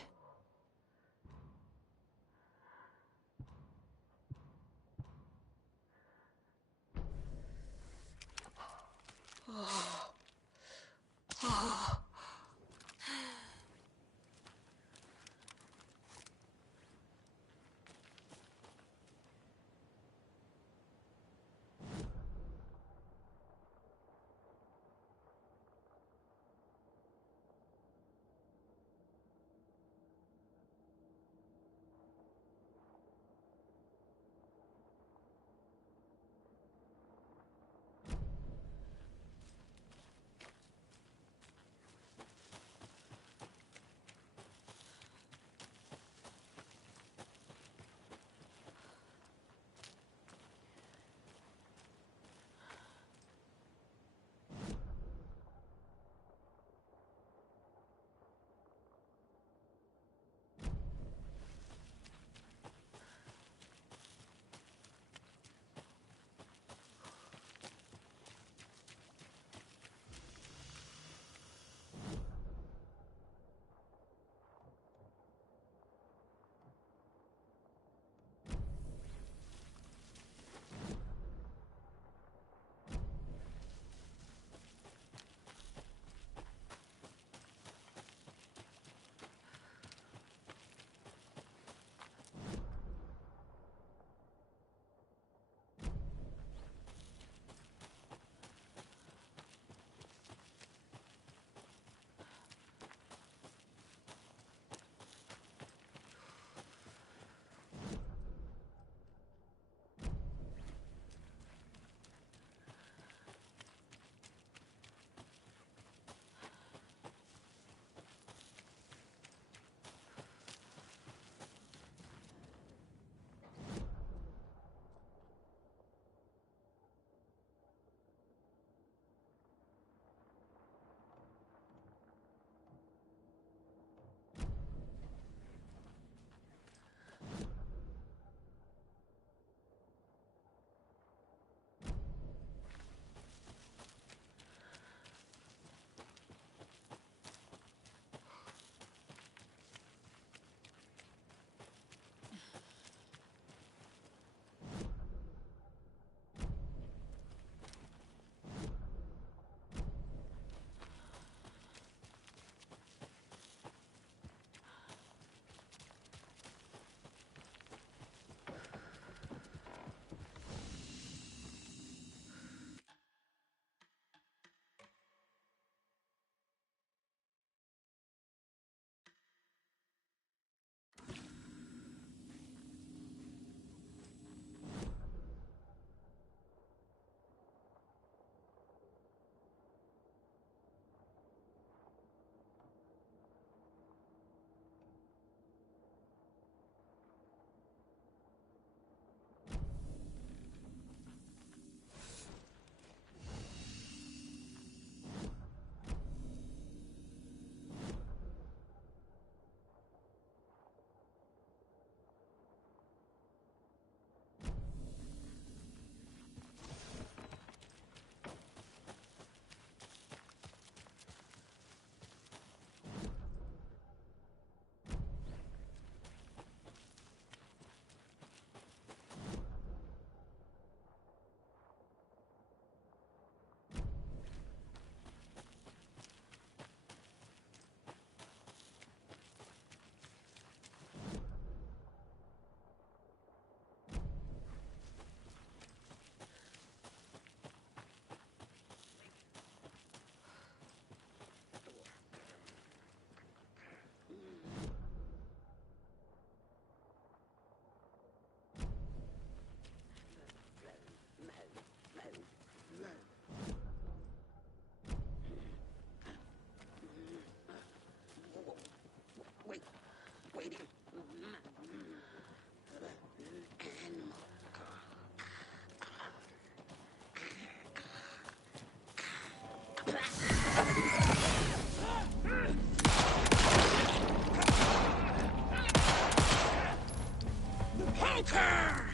Joker!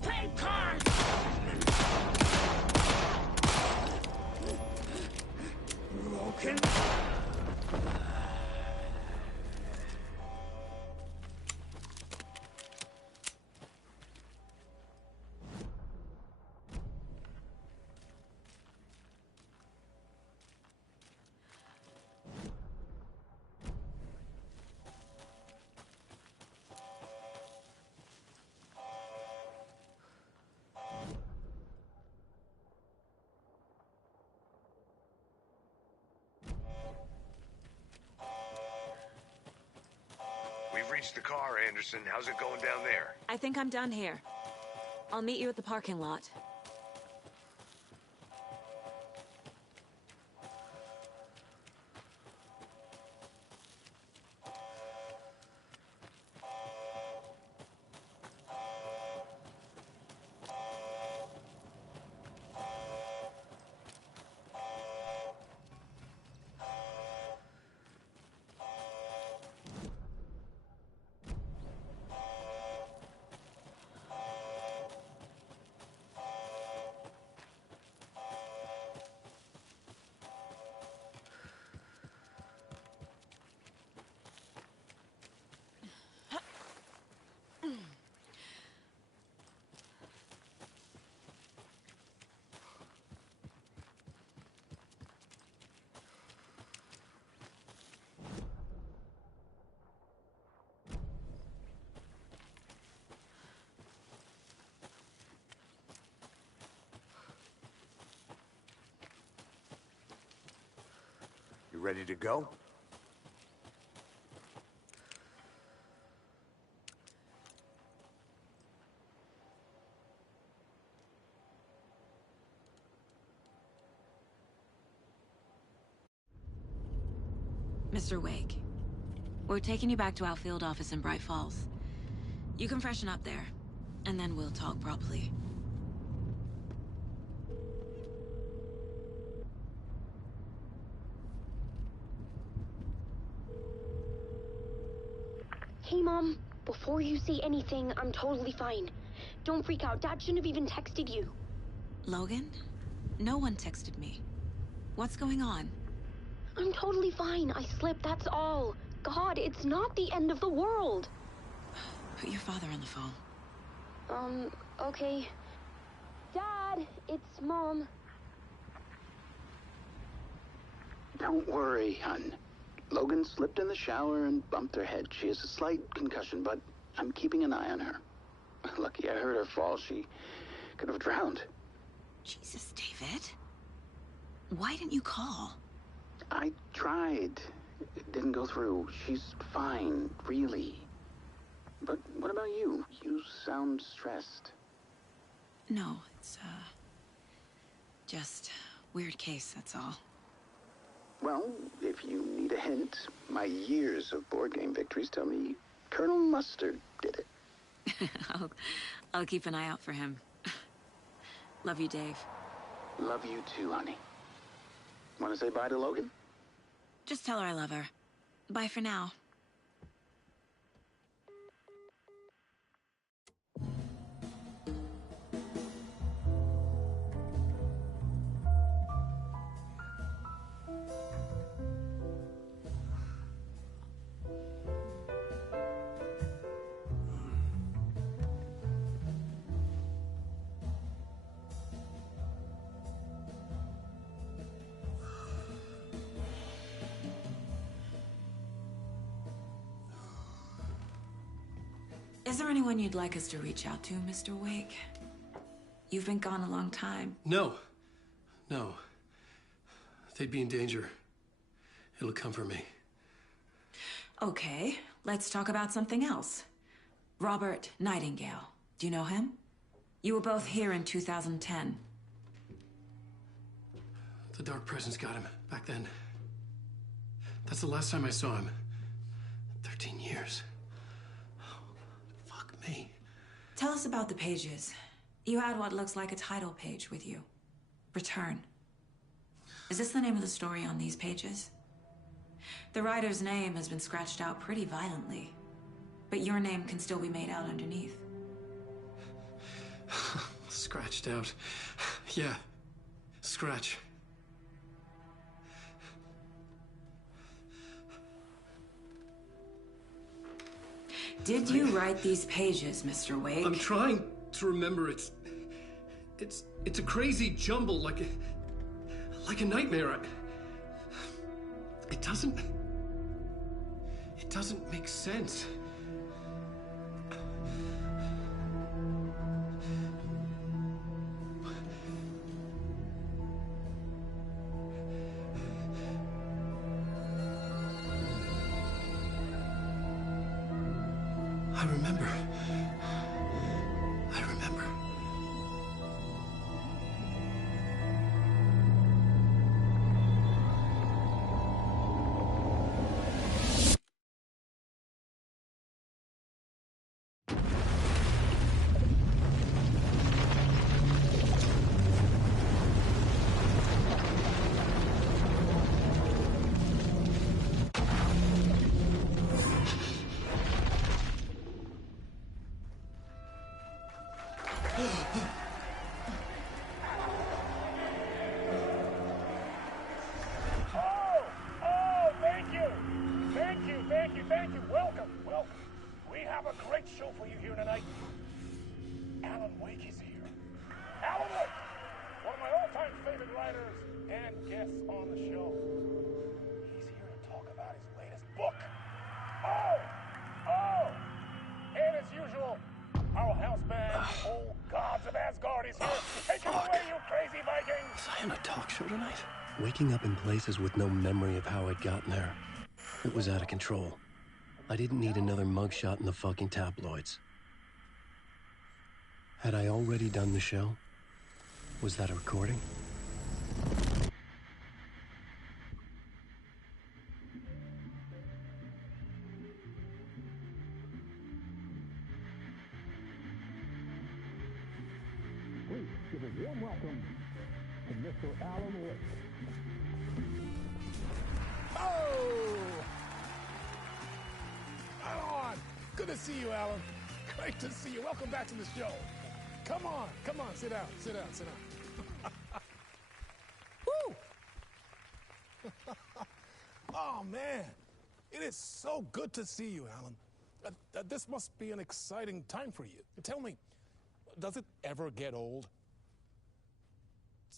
Play cards! Broken. We've reached the car, Anderson. How's it going down there? I think I'm done here. I'll meet you at the parking lot. You ready to go? Mr. Wake, we're taking you back to our field office in Bright Falls. You can freshen up there, and then we'll talk properly. Hey, Mom. Before you say anything, I'm totally fine. Don't freak out. Dad shouldn't have even texted you. Logan? No one texted me. What's going on? I'm totally fine. I slipped, that's all. God, it's not the end of the world. Put your father on the phone. Okay. Dad, it's Mom. Don't worry, hon. Logan slipped in the shower and bumped her head. She has a slight concussion, but I'm keeping an eye on her. Lucky I heard her fall. She could have drowned. Jesus, David. Why didn't you call? I tried. It didn't go through. She's fine, really. But what about you? You sound stressed. No, it's, just weird case, that's all. Well, if you need a hint, my years of board game victories tell me Colonel Mustard did it. I'll keep an eye out for him. Love you, Dave. Love you too, honey. Want to say bye to Logan? Just tell her I love her. Bye for now. Is there anyone you'd like us to reach out to, Mr. Wake? You've been gone a long time. No. No. They'd be in danger. It'll come for me. Okay, let's talk about something else. Robert Nightingale. Do you know him? You were both here in 2010. The Dark Presence got him back then. That's the last time I saw him. 13 years. Fuck me. Tell us about the pages. You had what looks like a title page with you. Return. Is this the name of the story on these pages? The writer's name has been scratched out pretty violently, but your name can still be made out underneath. Scratched out. Yeah. Scratch. Did you write these pages, Mr. Wake? I'm trying to remember. It's a crazy jumble, like a nightmare. It doesn't make sense. I remember. Thank you. Welcome. We have a great show for you here tonight. Alan Wake is here. Alan Wake, one of my all-time favorite writers and guests on the show. He's here to talk about his latest book. And as usual, our house band, the old gods of Asgard, is here. Take it away, you crazy Vikings! Was I on a talk show tonight? Waking up in places with no memory of how I'd gotten there. It was out of control. I didn't need another mugshot in the fucking tabloids. Had I already done the show? Was that a recording? Please give a warm welcome to Mr. Alan Wake. Alan! Good to see you, Alan. Great to see you. Welcome back to the show. Come on, sit down. Woo! Oh, man. It is so good to see you, Alan. This must be an exciting time for you. Tell me, does it ever get old?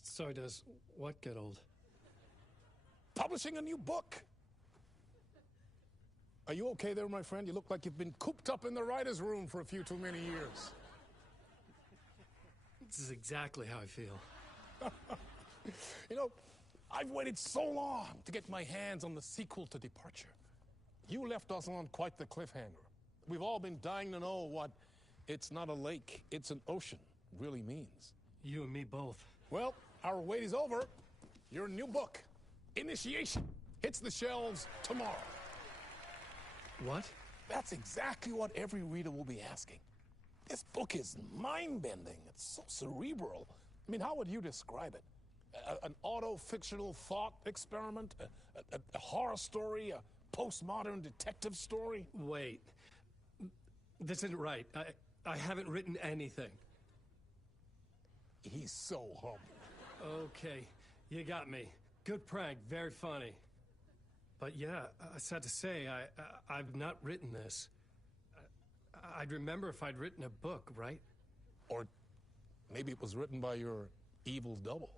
So does what get old? Publishing a new book. Are you okay there, my friend? You look like you've been cooped up in the writer's room for a few too many years. This is exactly how I feel. You know, I've waited so long to get my hands on the sequel to Departure. You left us on quite the cliffhanger. We've all been dying to know what "it's not a lake, it's an ocean" really means. You and me both. Well, our wait is over. Your new book, Initiation, hits the shelves tomorrow. What? That's exactly what every reader will be asking. This book is mind-bending. It's so cerebral. I mean, how would you describe it? An auto-fictional thought experiment? A horror story? A postmodern detective story? Wait. This isn't right. I haven't written anything. He's so humble. Okay, you got me. Good prank, very funny. But yeah, sad to say, I've not written this. I'd remember if I'd written a book, right? Or maybe it was written by your evil double.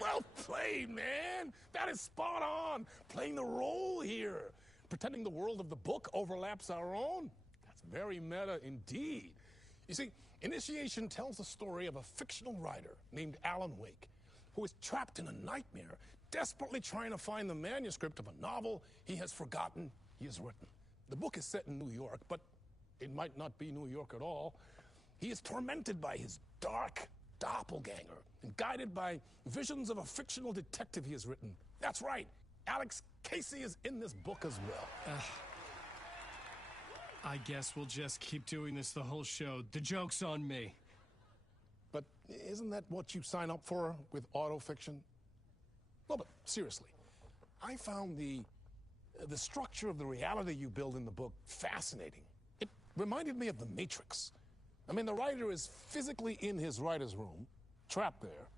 Well played, man! That is spot on! Playing the role here. Pretending the world of the book overlaps our own. That's very meta indeed. You see, Initiation tells the story of a fictional writer named Alan Wake, who is trapped in a nightmare, desperately trying to find the manuscript of a novel he has forgotten he has written. The book is set in New York, but it might not be New York at all. He is tormented by his dark doppelganger and guided by visions of a fictional detective he has written. That's right, Alex Casey is in this book as well. I guess we'll just keep doing this the whole show. The joke's on me. But isn't that what you sign up for with autofiction? Well, but seriously, I found the structure of the reality you build in the book fascinating. It reminded me of The Matrix. I mean, the writer is physically in his writer's room, trapped there,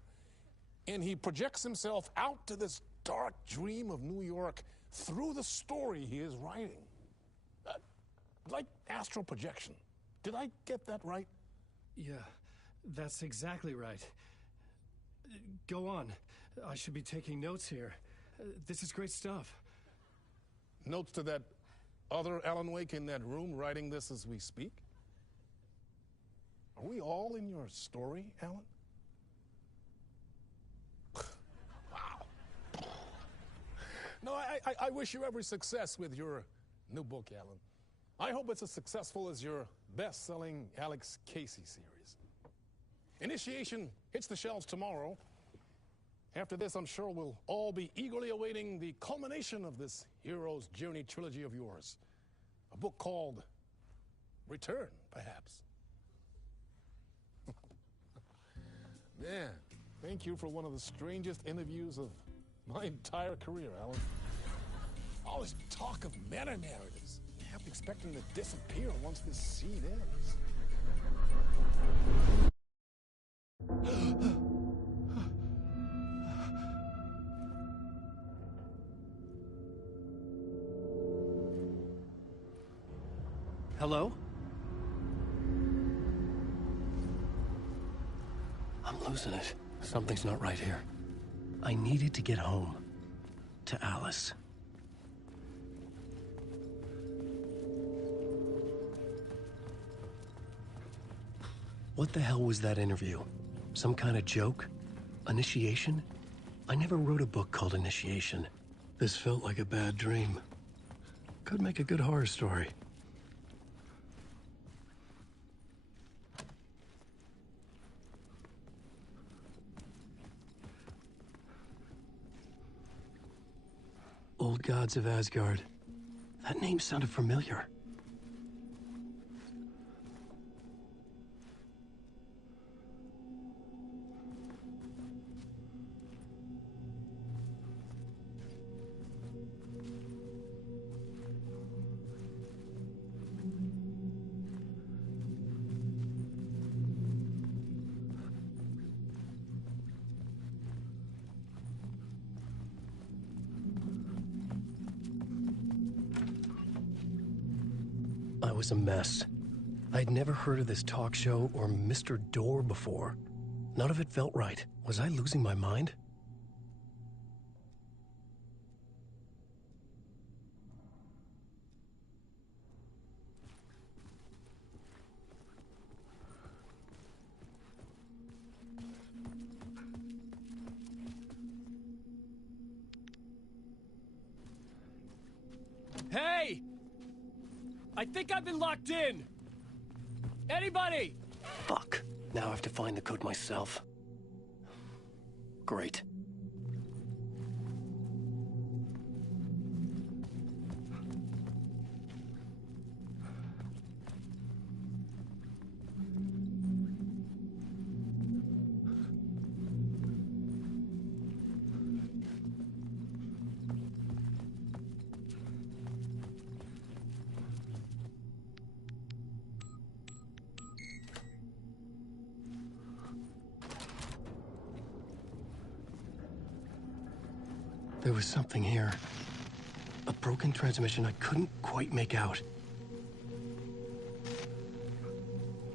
and he projects himself out to this dark dream of New York through the story he is writing. Like astral projection. Did I get that right? Yeah, that's exactly right. Go on. I should be taking notes here. This is great stuff. Notes to that other Alan Wake in that room writing this as we speak? Are we all in your story, Alan? Wow. No, I wish you every success with your new book, Alan. I hope it's as successful as your best-selling Alex Casey series. Initiation hits the shelves tomorrow. After this, I'm sure we'll all be eagerly awaiting the culmination of this Hero's Journey trilogy of yours. A book called Return, perhaps. Man, thank you for one of the strangest interviews of my entire career, Alan. All this talk of meta-narratives. I kept expecting to disappear once this scene ends. Hello? I'm losing it. Something's not right here. I needed to get home. To Alice. What the hell was that interview? Some kind of joke? Initiation? I never wrote a book called Initiation. This felt like a bad dream. Could make a good horror story. Old Gods of Asgard. That name sounded familiar. Was a mess. I'd never heard of this talk show or Mr. Door before. None of it felt right. Was I losing my mind? Hey! I think I've been locked in! Anybody? Fuck. Now I have to find the code myself. Great. There was something here. A broken transmission I couldn't quite make out.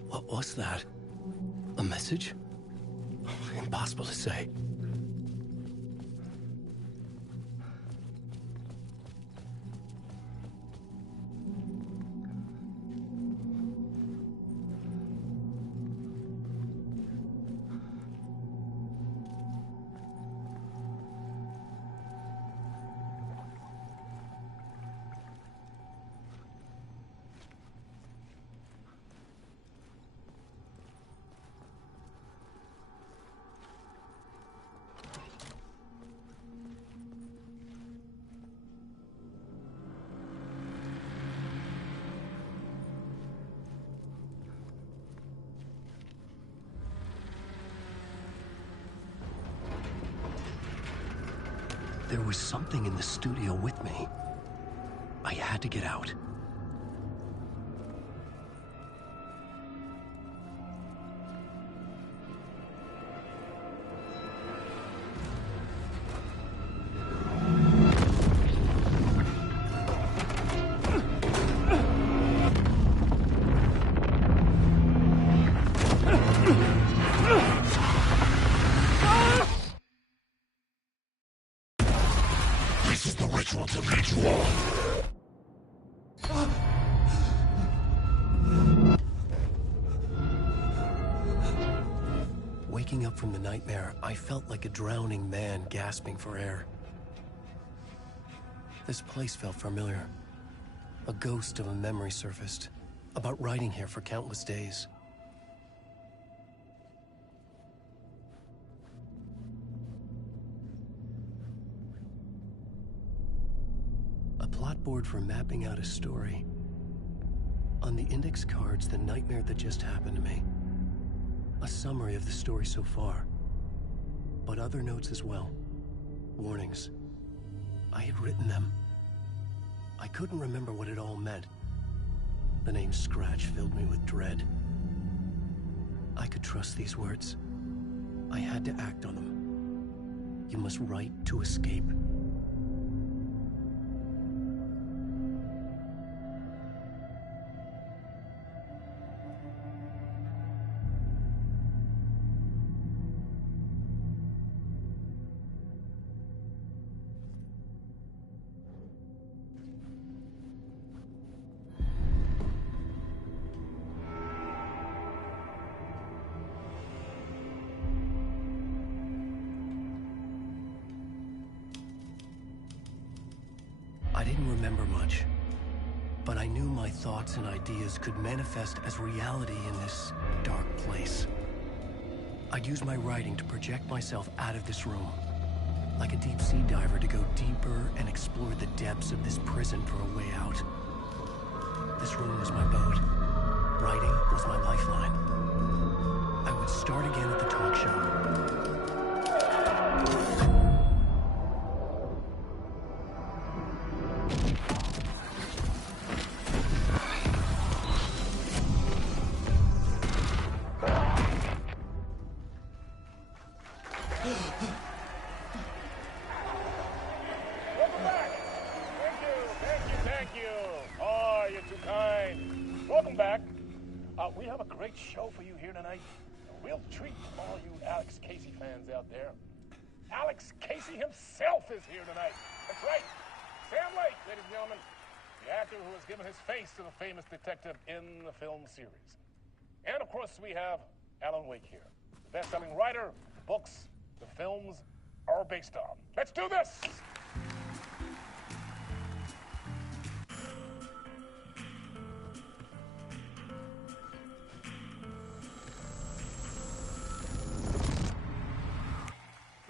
What was that? A message? Impossible to say. There was something in the studio with me. I had to get out. waking up from the nightmare, I felt like a drowning man gasping for air. This place felt familiar. A ghost of a memory surfaced, about riding here for countless days. A plot board for mapping out a story. On the index cards, the nightmare that just happened to me. A summary of the story so far. But other notes as well. Warnings. I had written them. I couldn't remember what it all meant. The name Scratch filled me with dread. I could trust these words. I had to act on them. You must write to escape. I didn't remember much, but I knew my thoughts and ideas could manifest as reality in this dark place. I'd use my writing to project myself out of this room, like a deep-sea diver to go deeper and explore the depths of this prison for a way out. This room was my boat. Writing was my lifeline. I would start again at the talk show. We have a great show for you here tonight. A real treat for all you Alex Casey fans out there. Alex Casey himself is here tonight. That's right. Sam Lake, ladies and gentlemen. The actor who has given his face to the famous detective in the film series. And of course, we have Alan Wake here. The best-selling writer, the books, the films are based on. Let's do this!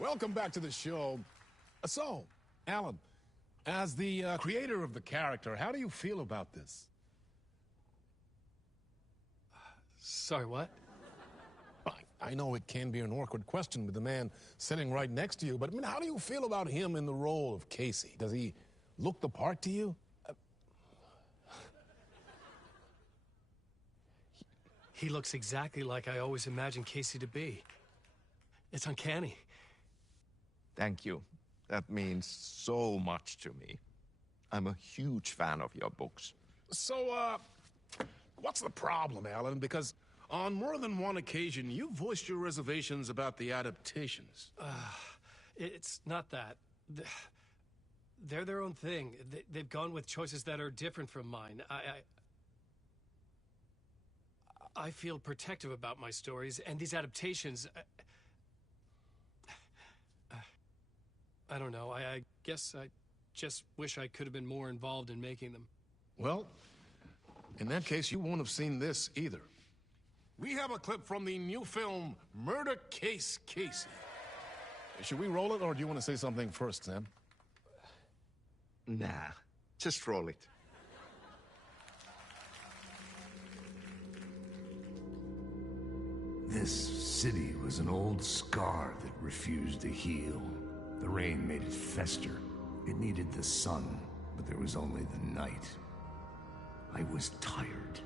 Welcome back to the show. So, Alan, as the creator of the character, how do you feel about this? Sorry, what? I know it can be an awkward question with the man sitting right next to you, but I mean, how do you feel about him in the role of Casey? Does he look the part to you? He looks exactly like I always imagined Casey to be. It's uncanny. Thank you. That means so much to me. I'm a huge fan of your books. So, what's the problem, Alan? Because on more than one occasion, you voiced your reservations about the adaptations. It's not that. They're their own thing. They've gone with choices that are different from mine. I feel protective about my stories, and these adaptations... I don't know. I guess I just wish I could have been more involved in making them. Well, in that case, you won't have seen this either. We have a clip from the new film, Murder Case Casey. Should we roll it, or do you want to say something first, Sam? Nah, just roll it. This city was an old scar that refused to heal. The rain made it fester. It needed the sun, but there was only the night. I was tired.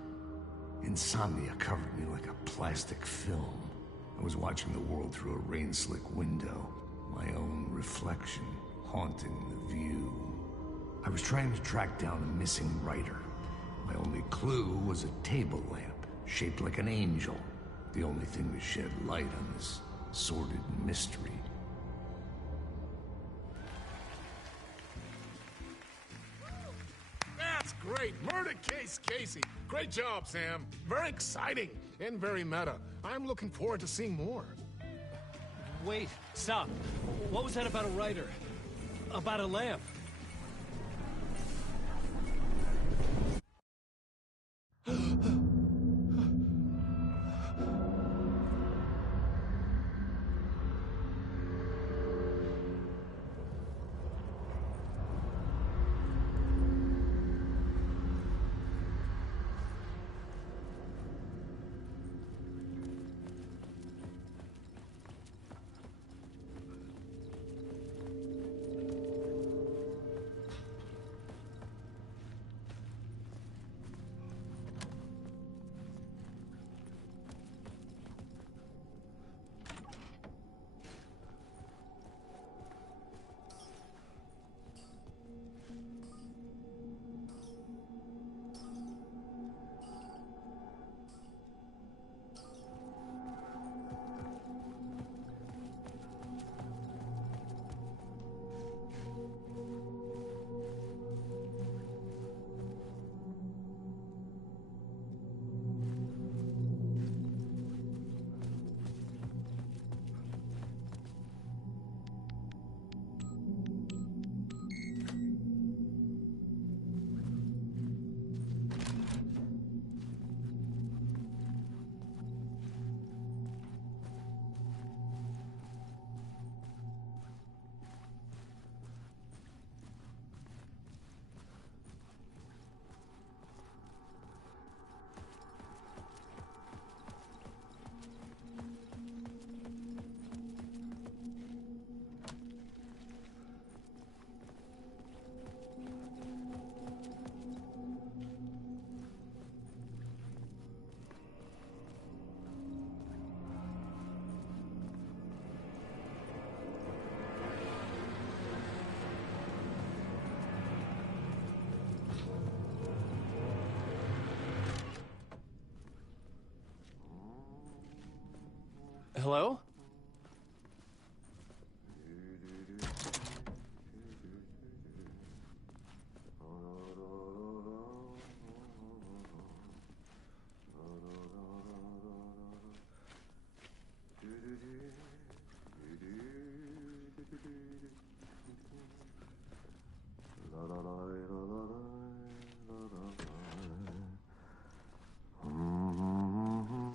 Insomnia covered me like a plastic film. I was watching the world through a rain-slick window, my own reflection haunting the view. I was trying to track down a missing writer. My only clue was a table lamp, shaped like an angel. The only thing to shed light on this sordid mystery. That's great! Murder Case Casey! Great job, Sam. Very exciting and very meta. I'm looking forward to seeing more. Wait, stop. What was that about a writer? About a lamp? Hello?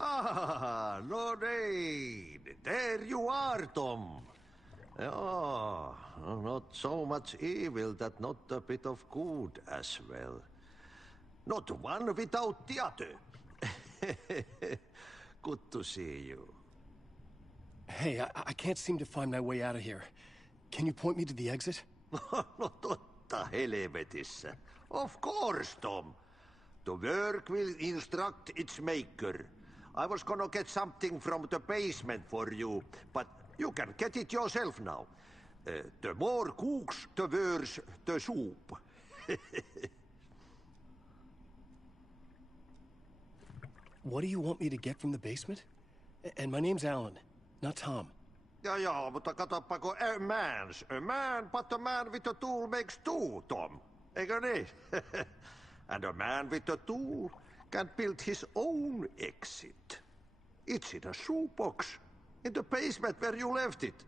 Ah, Lorraine! There you are, Tom. Oh, not so much evil that not a bit of good as well. Not one without the other. Good to see you. Hey, I can't seem to find my way out of here. Can you point me to the exit? No totta helvetissä. Of course, Tom. The work will instruct its maker. I was gonna get something from the basement for you, but you can get it yourself now. The more cooks, the worse the soup. What do you want me to get from the basement? And my name's Alan, not Tom. Ja, mutta katsoppa, a man, but a man with a tool makes two, Tom. Eikö niin? And a man with a tool can build his own exit. It's in a shoebox, in the basement where you left it.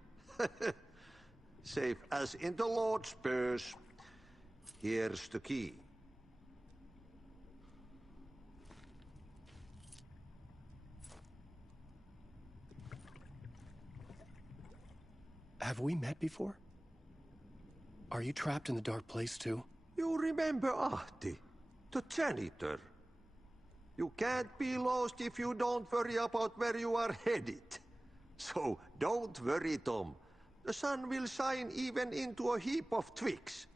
Safe as in the Lord's purse. Here's the key. Have we met before? Are you trapped in the dark place too? You remember Ahti, the janitor. You can't be lost if you don't worry about where you are headed. So don't worry, Tom. The sun will shine even into a heap of twigs.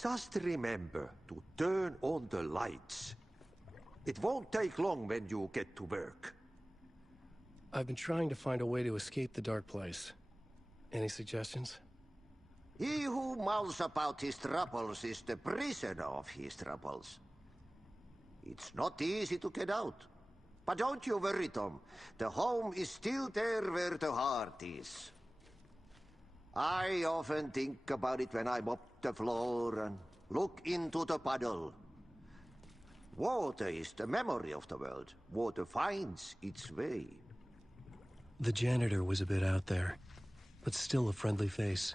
Just remember to turn on the lights. It won't take long when you get to work. I've been trying to find a way to escape the dark place. Any suggestions? He who mouths about his troubles is the prisoner of his troubles. It's not easy to get out. But don't you worry, Tom. The home is still there where the heart is. I often think about it when I mop the floor and look into the puddle. Water is the memory of the world. Water finds its way. The janitor was a bit out there, but still a friendly face.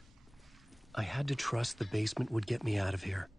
I had to trust the basement would get me out of here.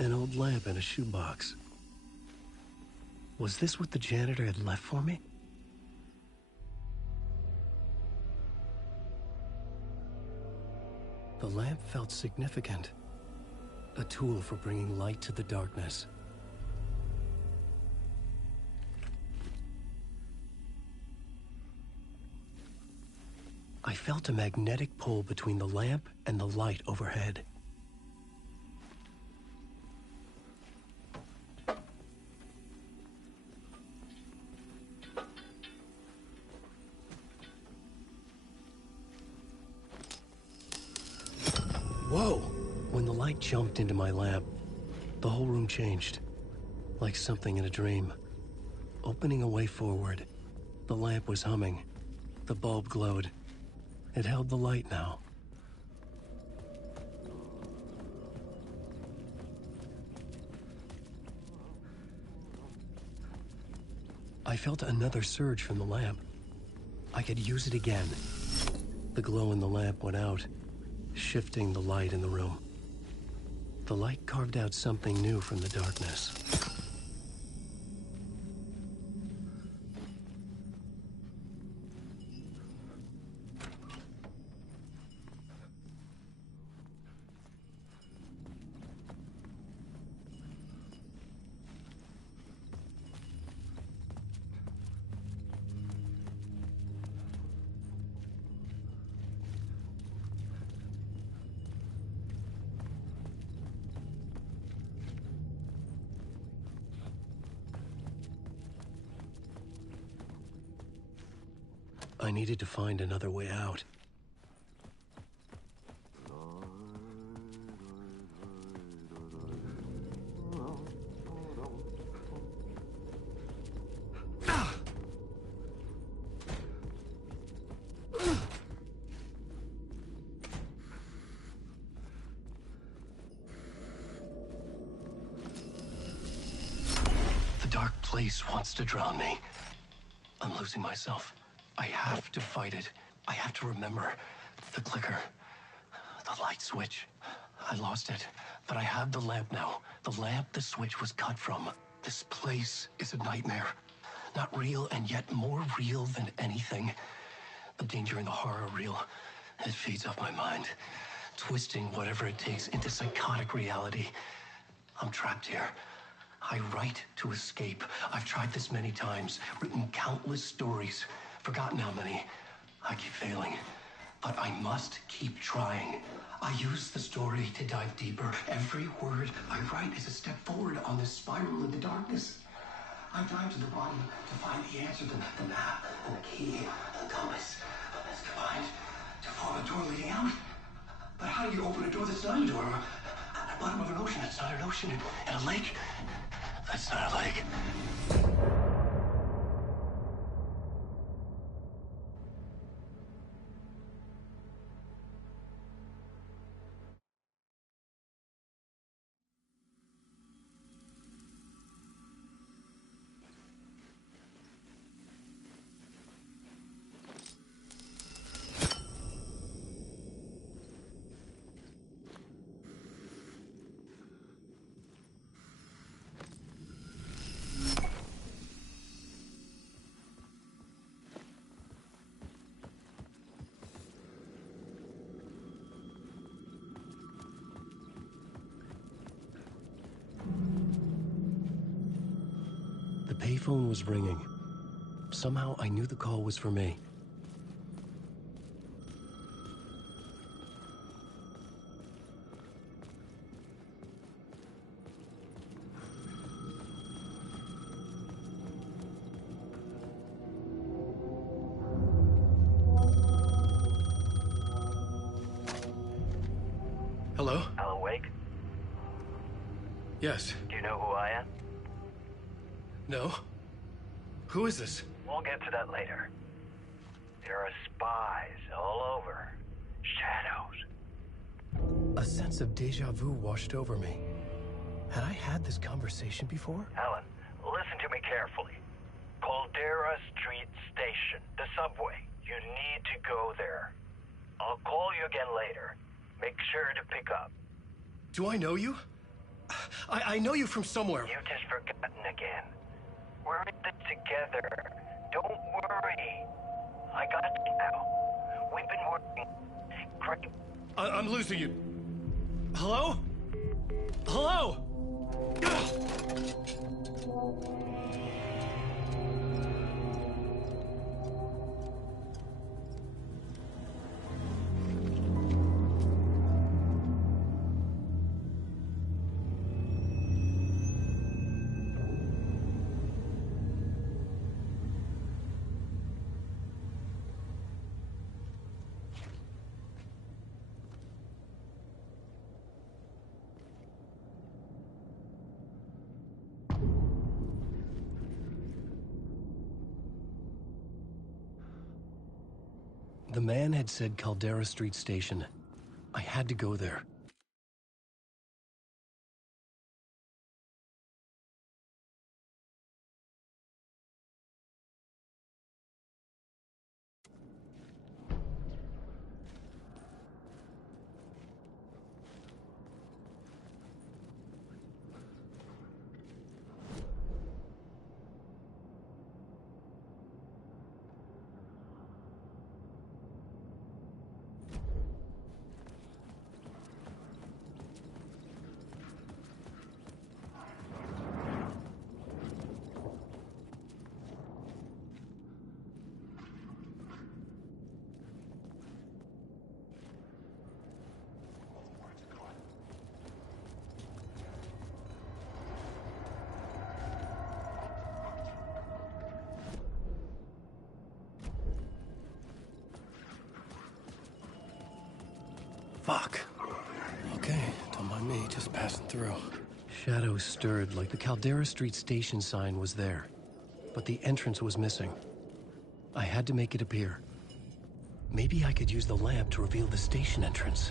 An old lamp in a shoebox. Was this what the janitor had left for me? The lamp felt significant. A tool for bringing light to the darkness. I felt a magnetic pull between the lamp and the light overhead. Whoa! When the light jumped into my lamp, the whole room changed. Like something in a dream. Opening a way forward, the lamp was humming. The bulb glowed. It held the light now. I felt another surge from the lamp. I could use it again. The glow in the lamp went out, shifting the light in the room. The light carved out something new from the darkness. I needed to find another way out. The dark place wants to drown me. I'm losing myself. I have to fight it. I have to remember the clicker. The light switch. I lost it, but I have the lamp now. The lamp the switch was cut from. This place is a nightmare. Not real, and yet more real than anything. The danger and the horror are real. It feeds off my mind, twisting whatever it takes into psychotic reality. I'm trapped here. I write to escape. I've tried this many times, written countless stories, forgotten how many. I keep failing, but I must keep trying. I use the story to dive deeper. Every word I write is a step forward on this spiral into darkness. I dive to the bottom to find the answer, the map, and the key, and the compass. That's combined to form a door leading out. But how do you open a door that's not a door? At the bottom of an ocean, that's not an ocean. And a lake, that's not a lake. The payphone was ringing. Somehow I knew the call was for me. Hello? Alan Wake? Yes. Do you know who I am? No? Who is this? We'll get to that later. There are spies all over. Shadows. A sense of deja vu washed over me. Had I had this conversation before? Alan, listen to me carefully. Caldera Street Station, the subway. You need to go there. I'll call you again later. Make sure to pick up. Do I know you? I know you from somewhere. You just forgotten again. We're in this together. Don't worry. I got you now. We've been working great. I'm losing you. Hello? Hello? The man had said Caldera Street Station. I had to go there. Fuck. Okay, don't mind me, just passing through. Shadows stirred like the Caldera Street Station sign was there, but the entrance was missing. I had to make it appear. Maybe I could use the lamp to reveal the station entrance.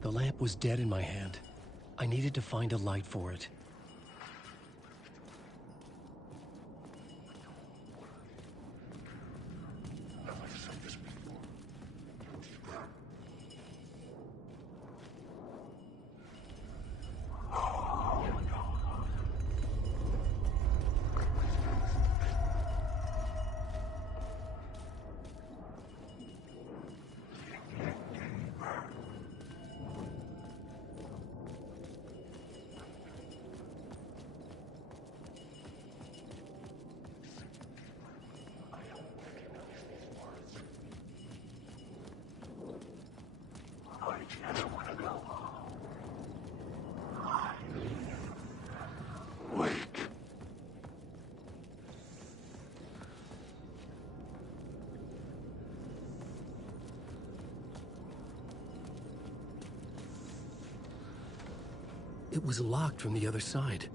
The lamp was dead in my hand. I needed to find a light for it. Wake. It was locked from the other side.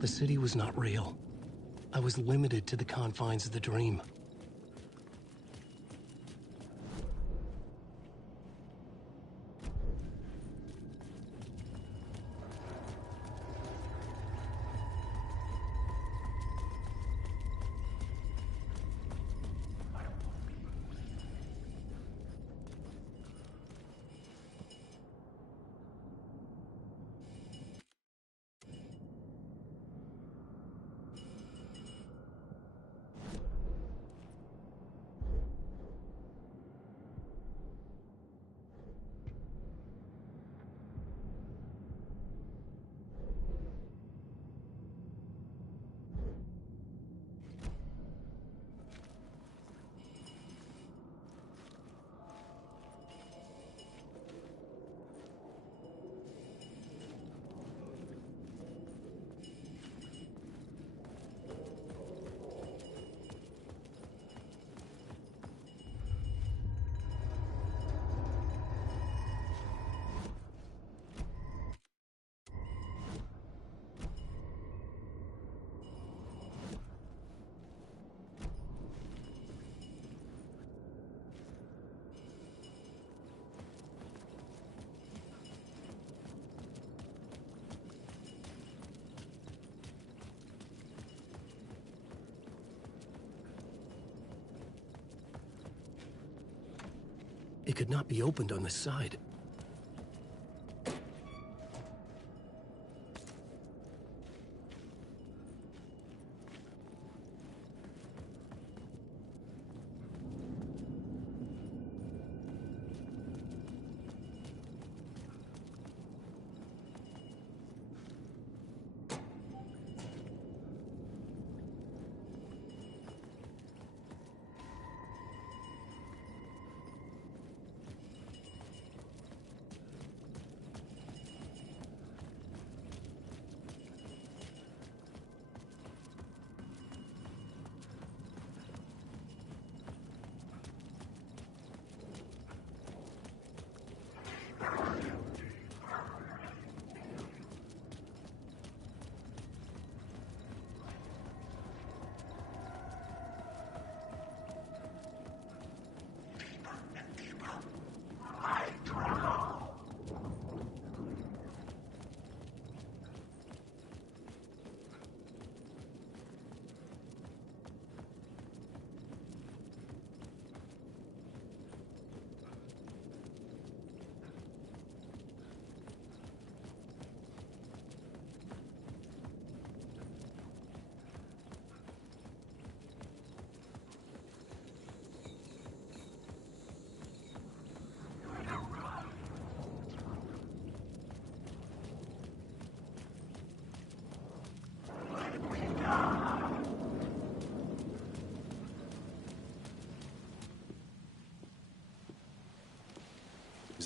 The city was not real. I was limited to the confines of the dream. It could not be opened on this side.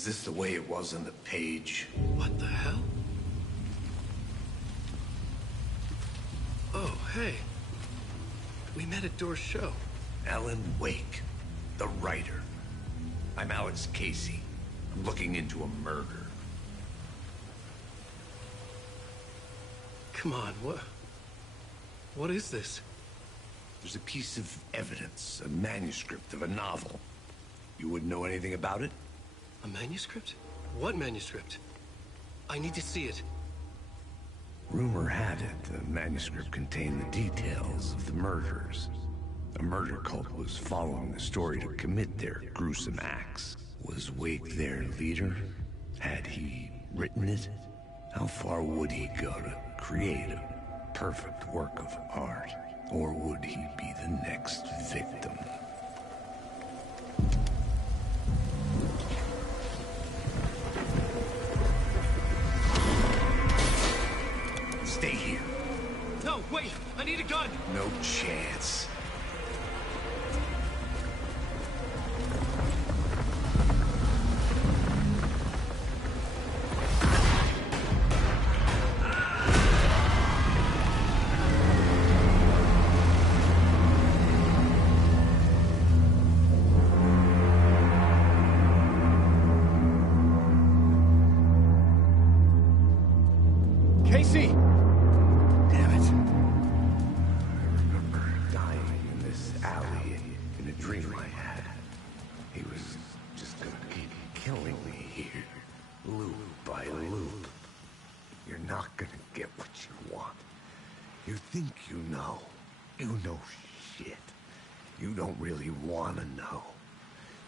Is this the way it was on the page? What the hell? Oh, hey. We met at Door's show. Alan Wake, the writer. I'm Alex Casey. I'm looking into a murder. Come on, what is this? There's a piece of evidence, a manuscript of a novel. You wouldn't know anything about it? A manuscript? What manuscript? I need to see it. Rumor had it the manuscript contained the details of the murders. A murder cult was following the story to commit their gruesome acts. Was Wake their leader? Had he written it? How far would he go to create a perfect work of art? Or would he be the next victim? Stay here. No, wait! I need a gun! No chance. Casey! Damn it. I remember dying in this alley in a dream I had. He was just gonna keep killing me here, loop by loop. You're not gonna get what you want. You think you know. You know shit. You don't really wanna know.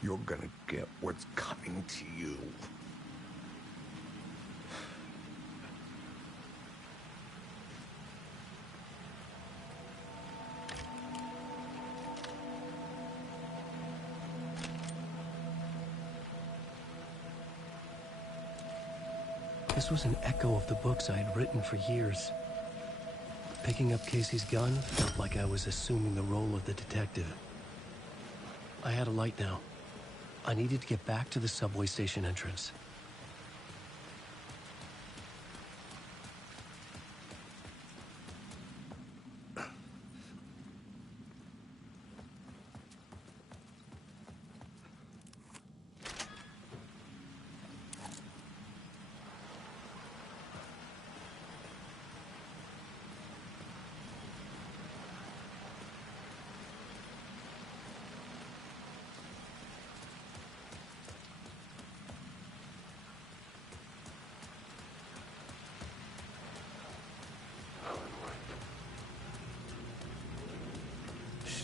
You're gonna get what's coming to you. This was an echo of the books I had written for years. Picking up Casey's gun felt like I was assuming the role of the detective. I had a light now. I needed to get back to the subway station entrance.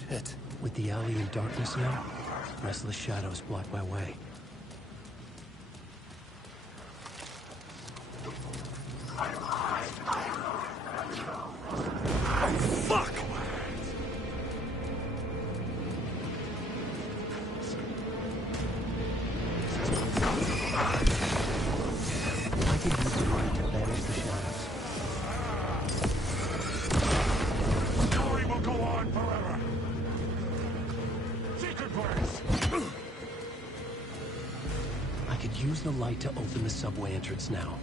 Shit. With the alley in darkness now, restless shadows block my way. Oh, fuck! I could use the light to banish the shadows. The story will go on forever. Secret place. I could use the light to open the subway entrance now.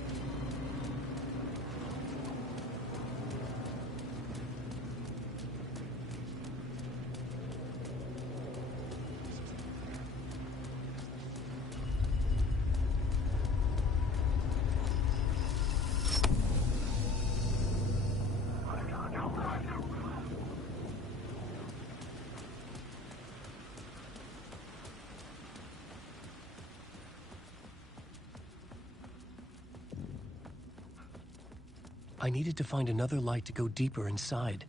I needed to find another light to go deeper inside.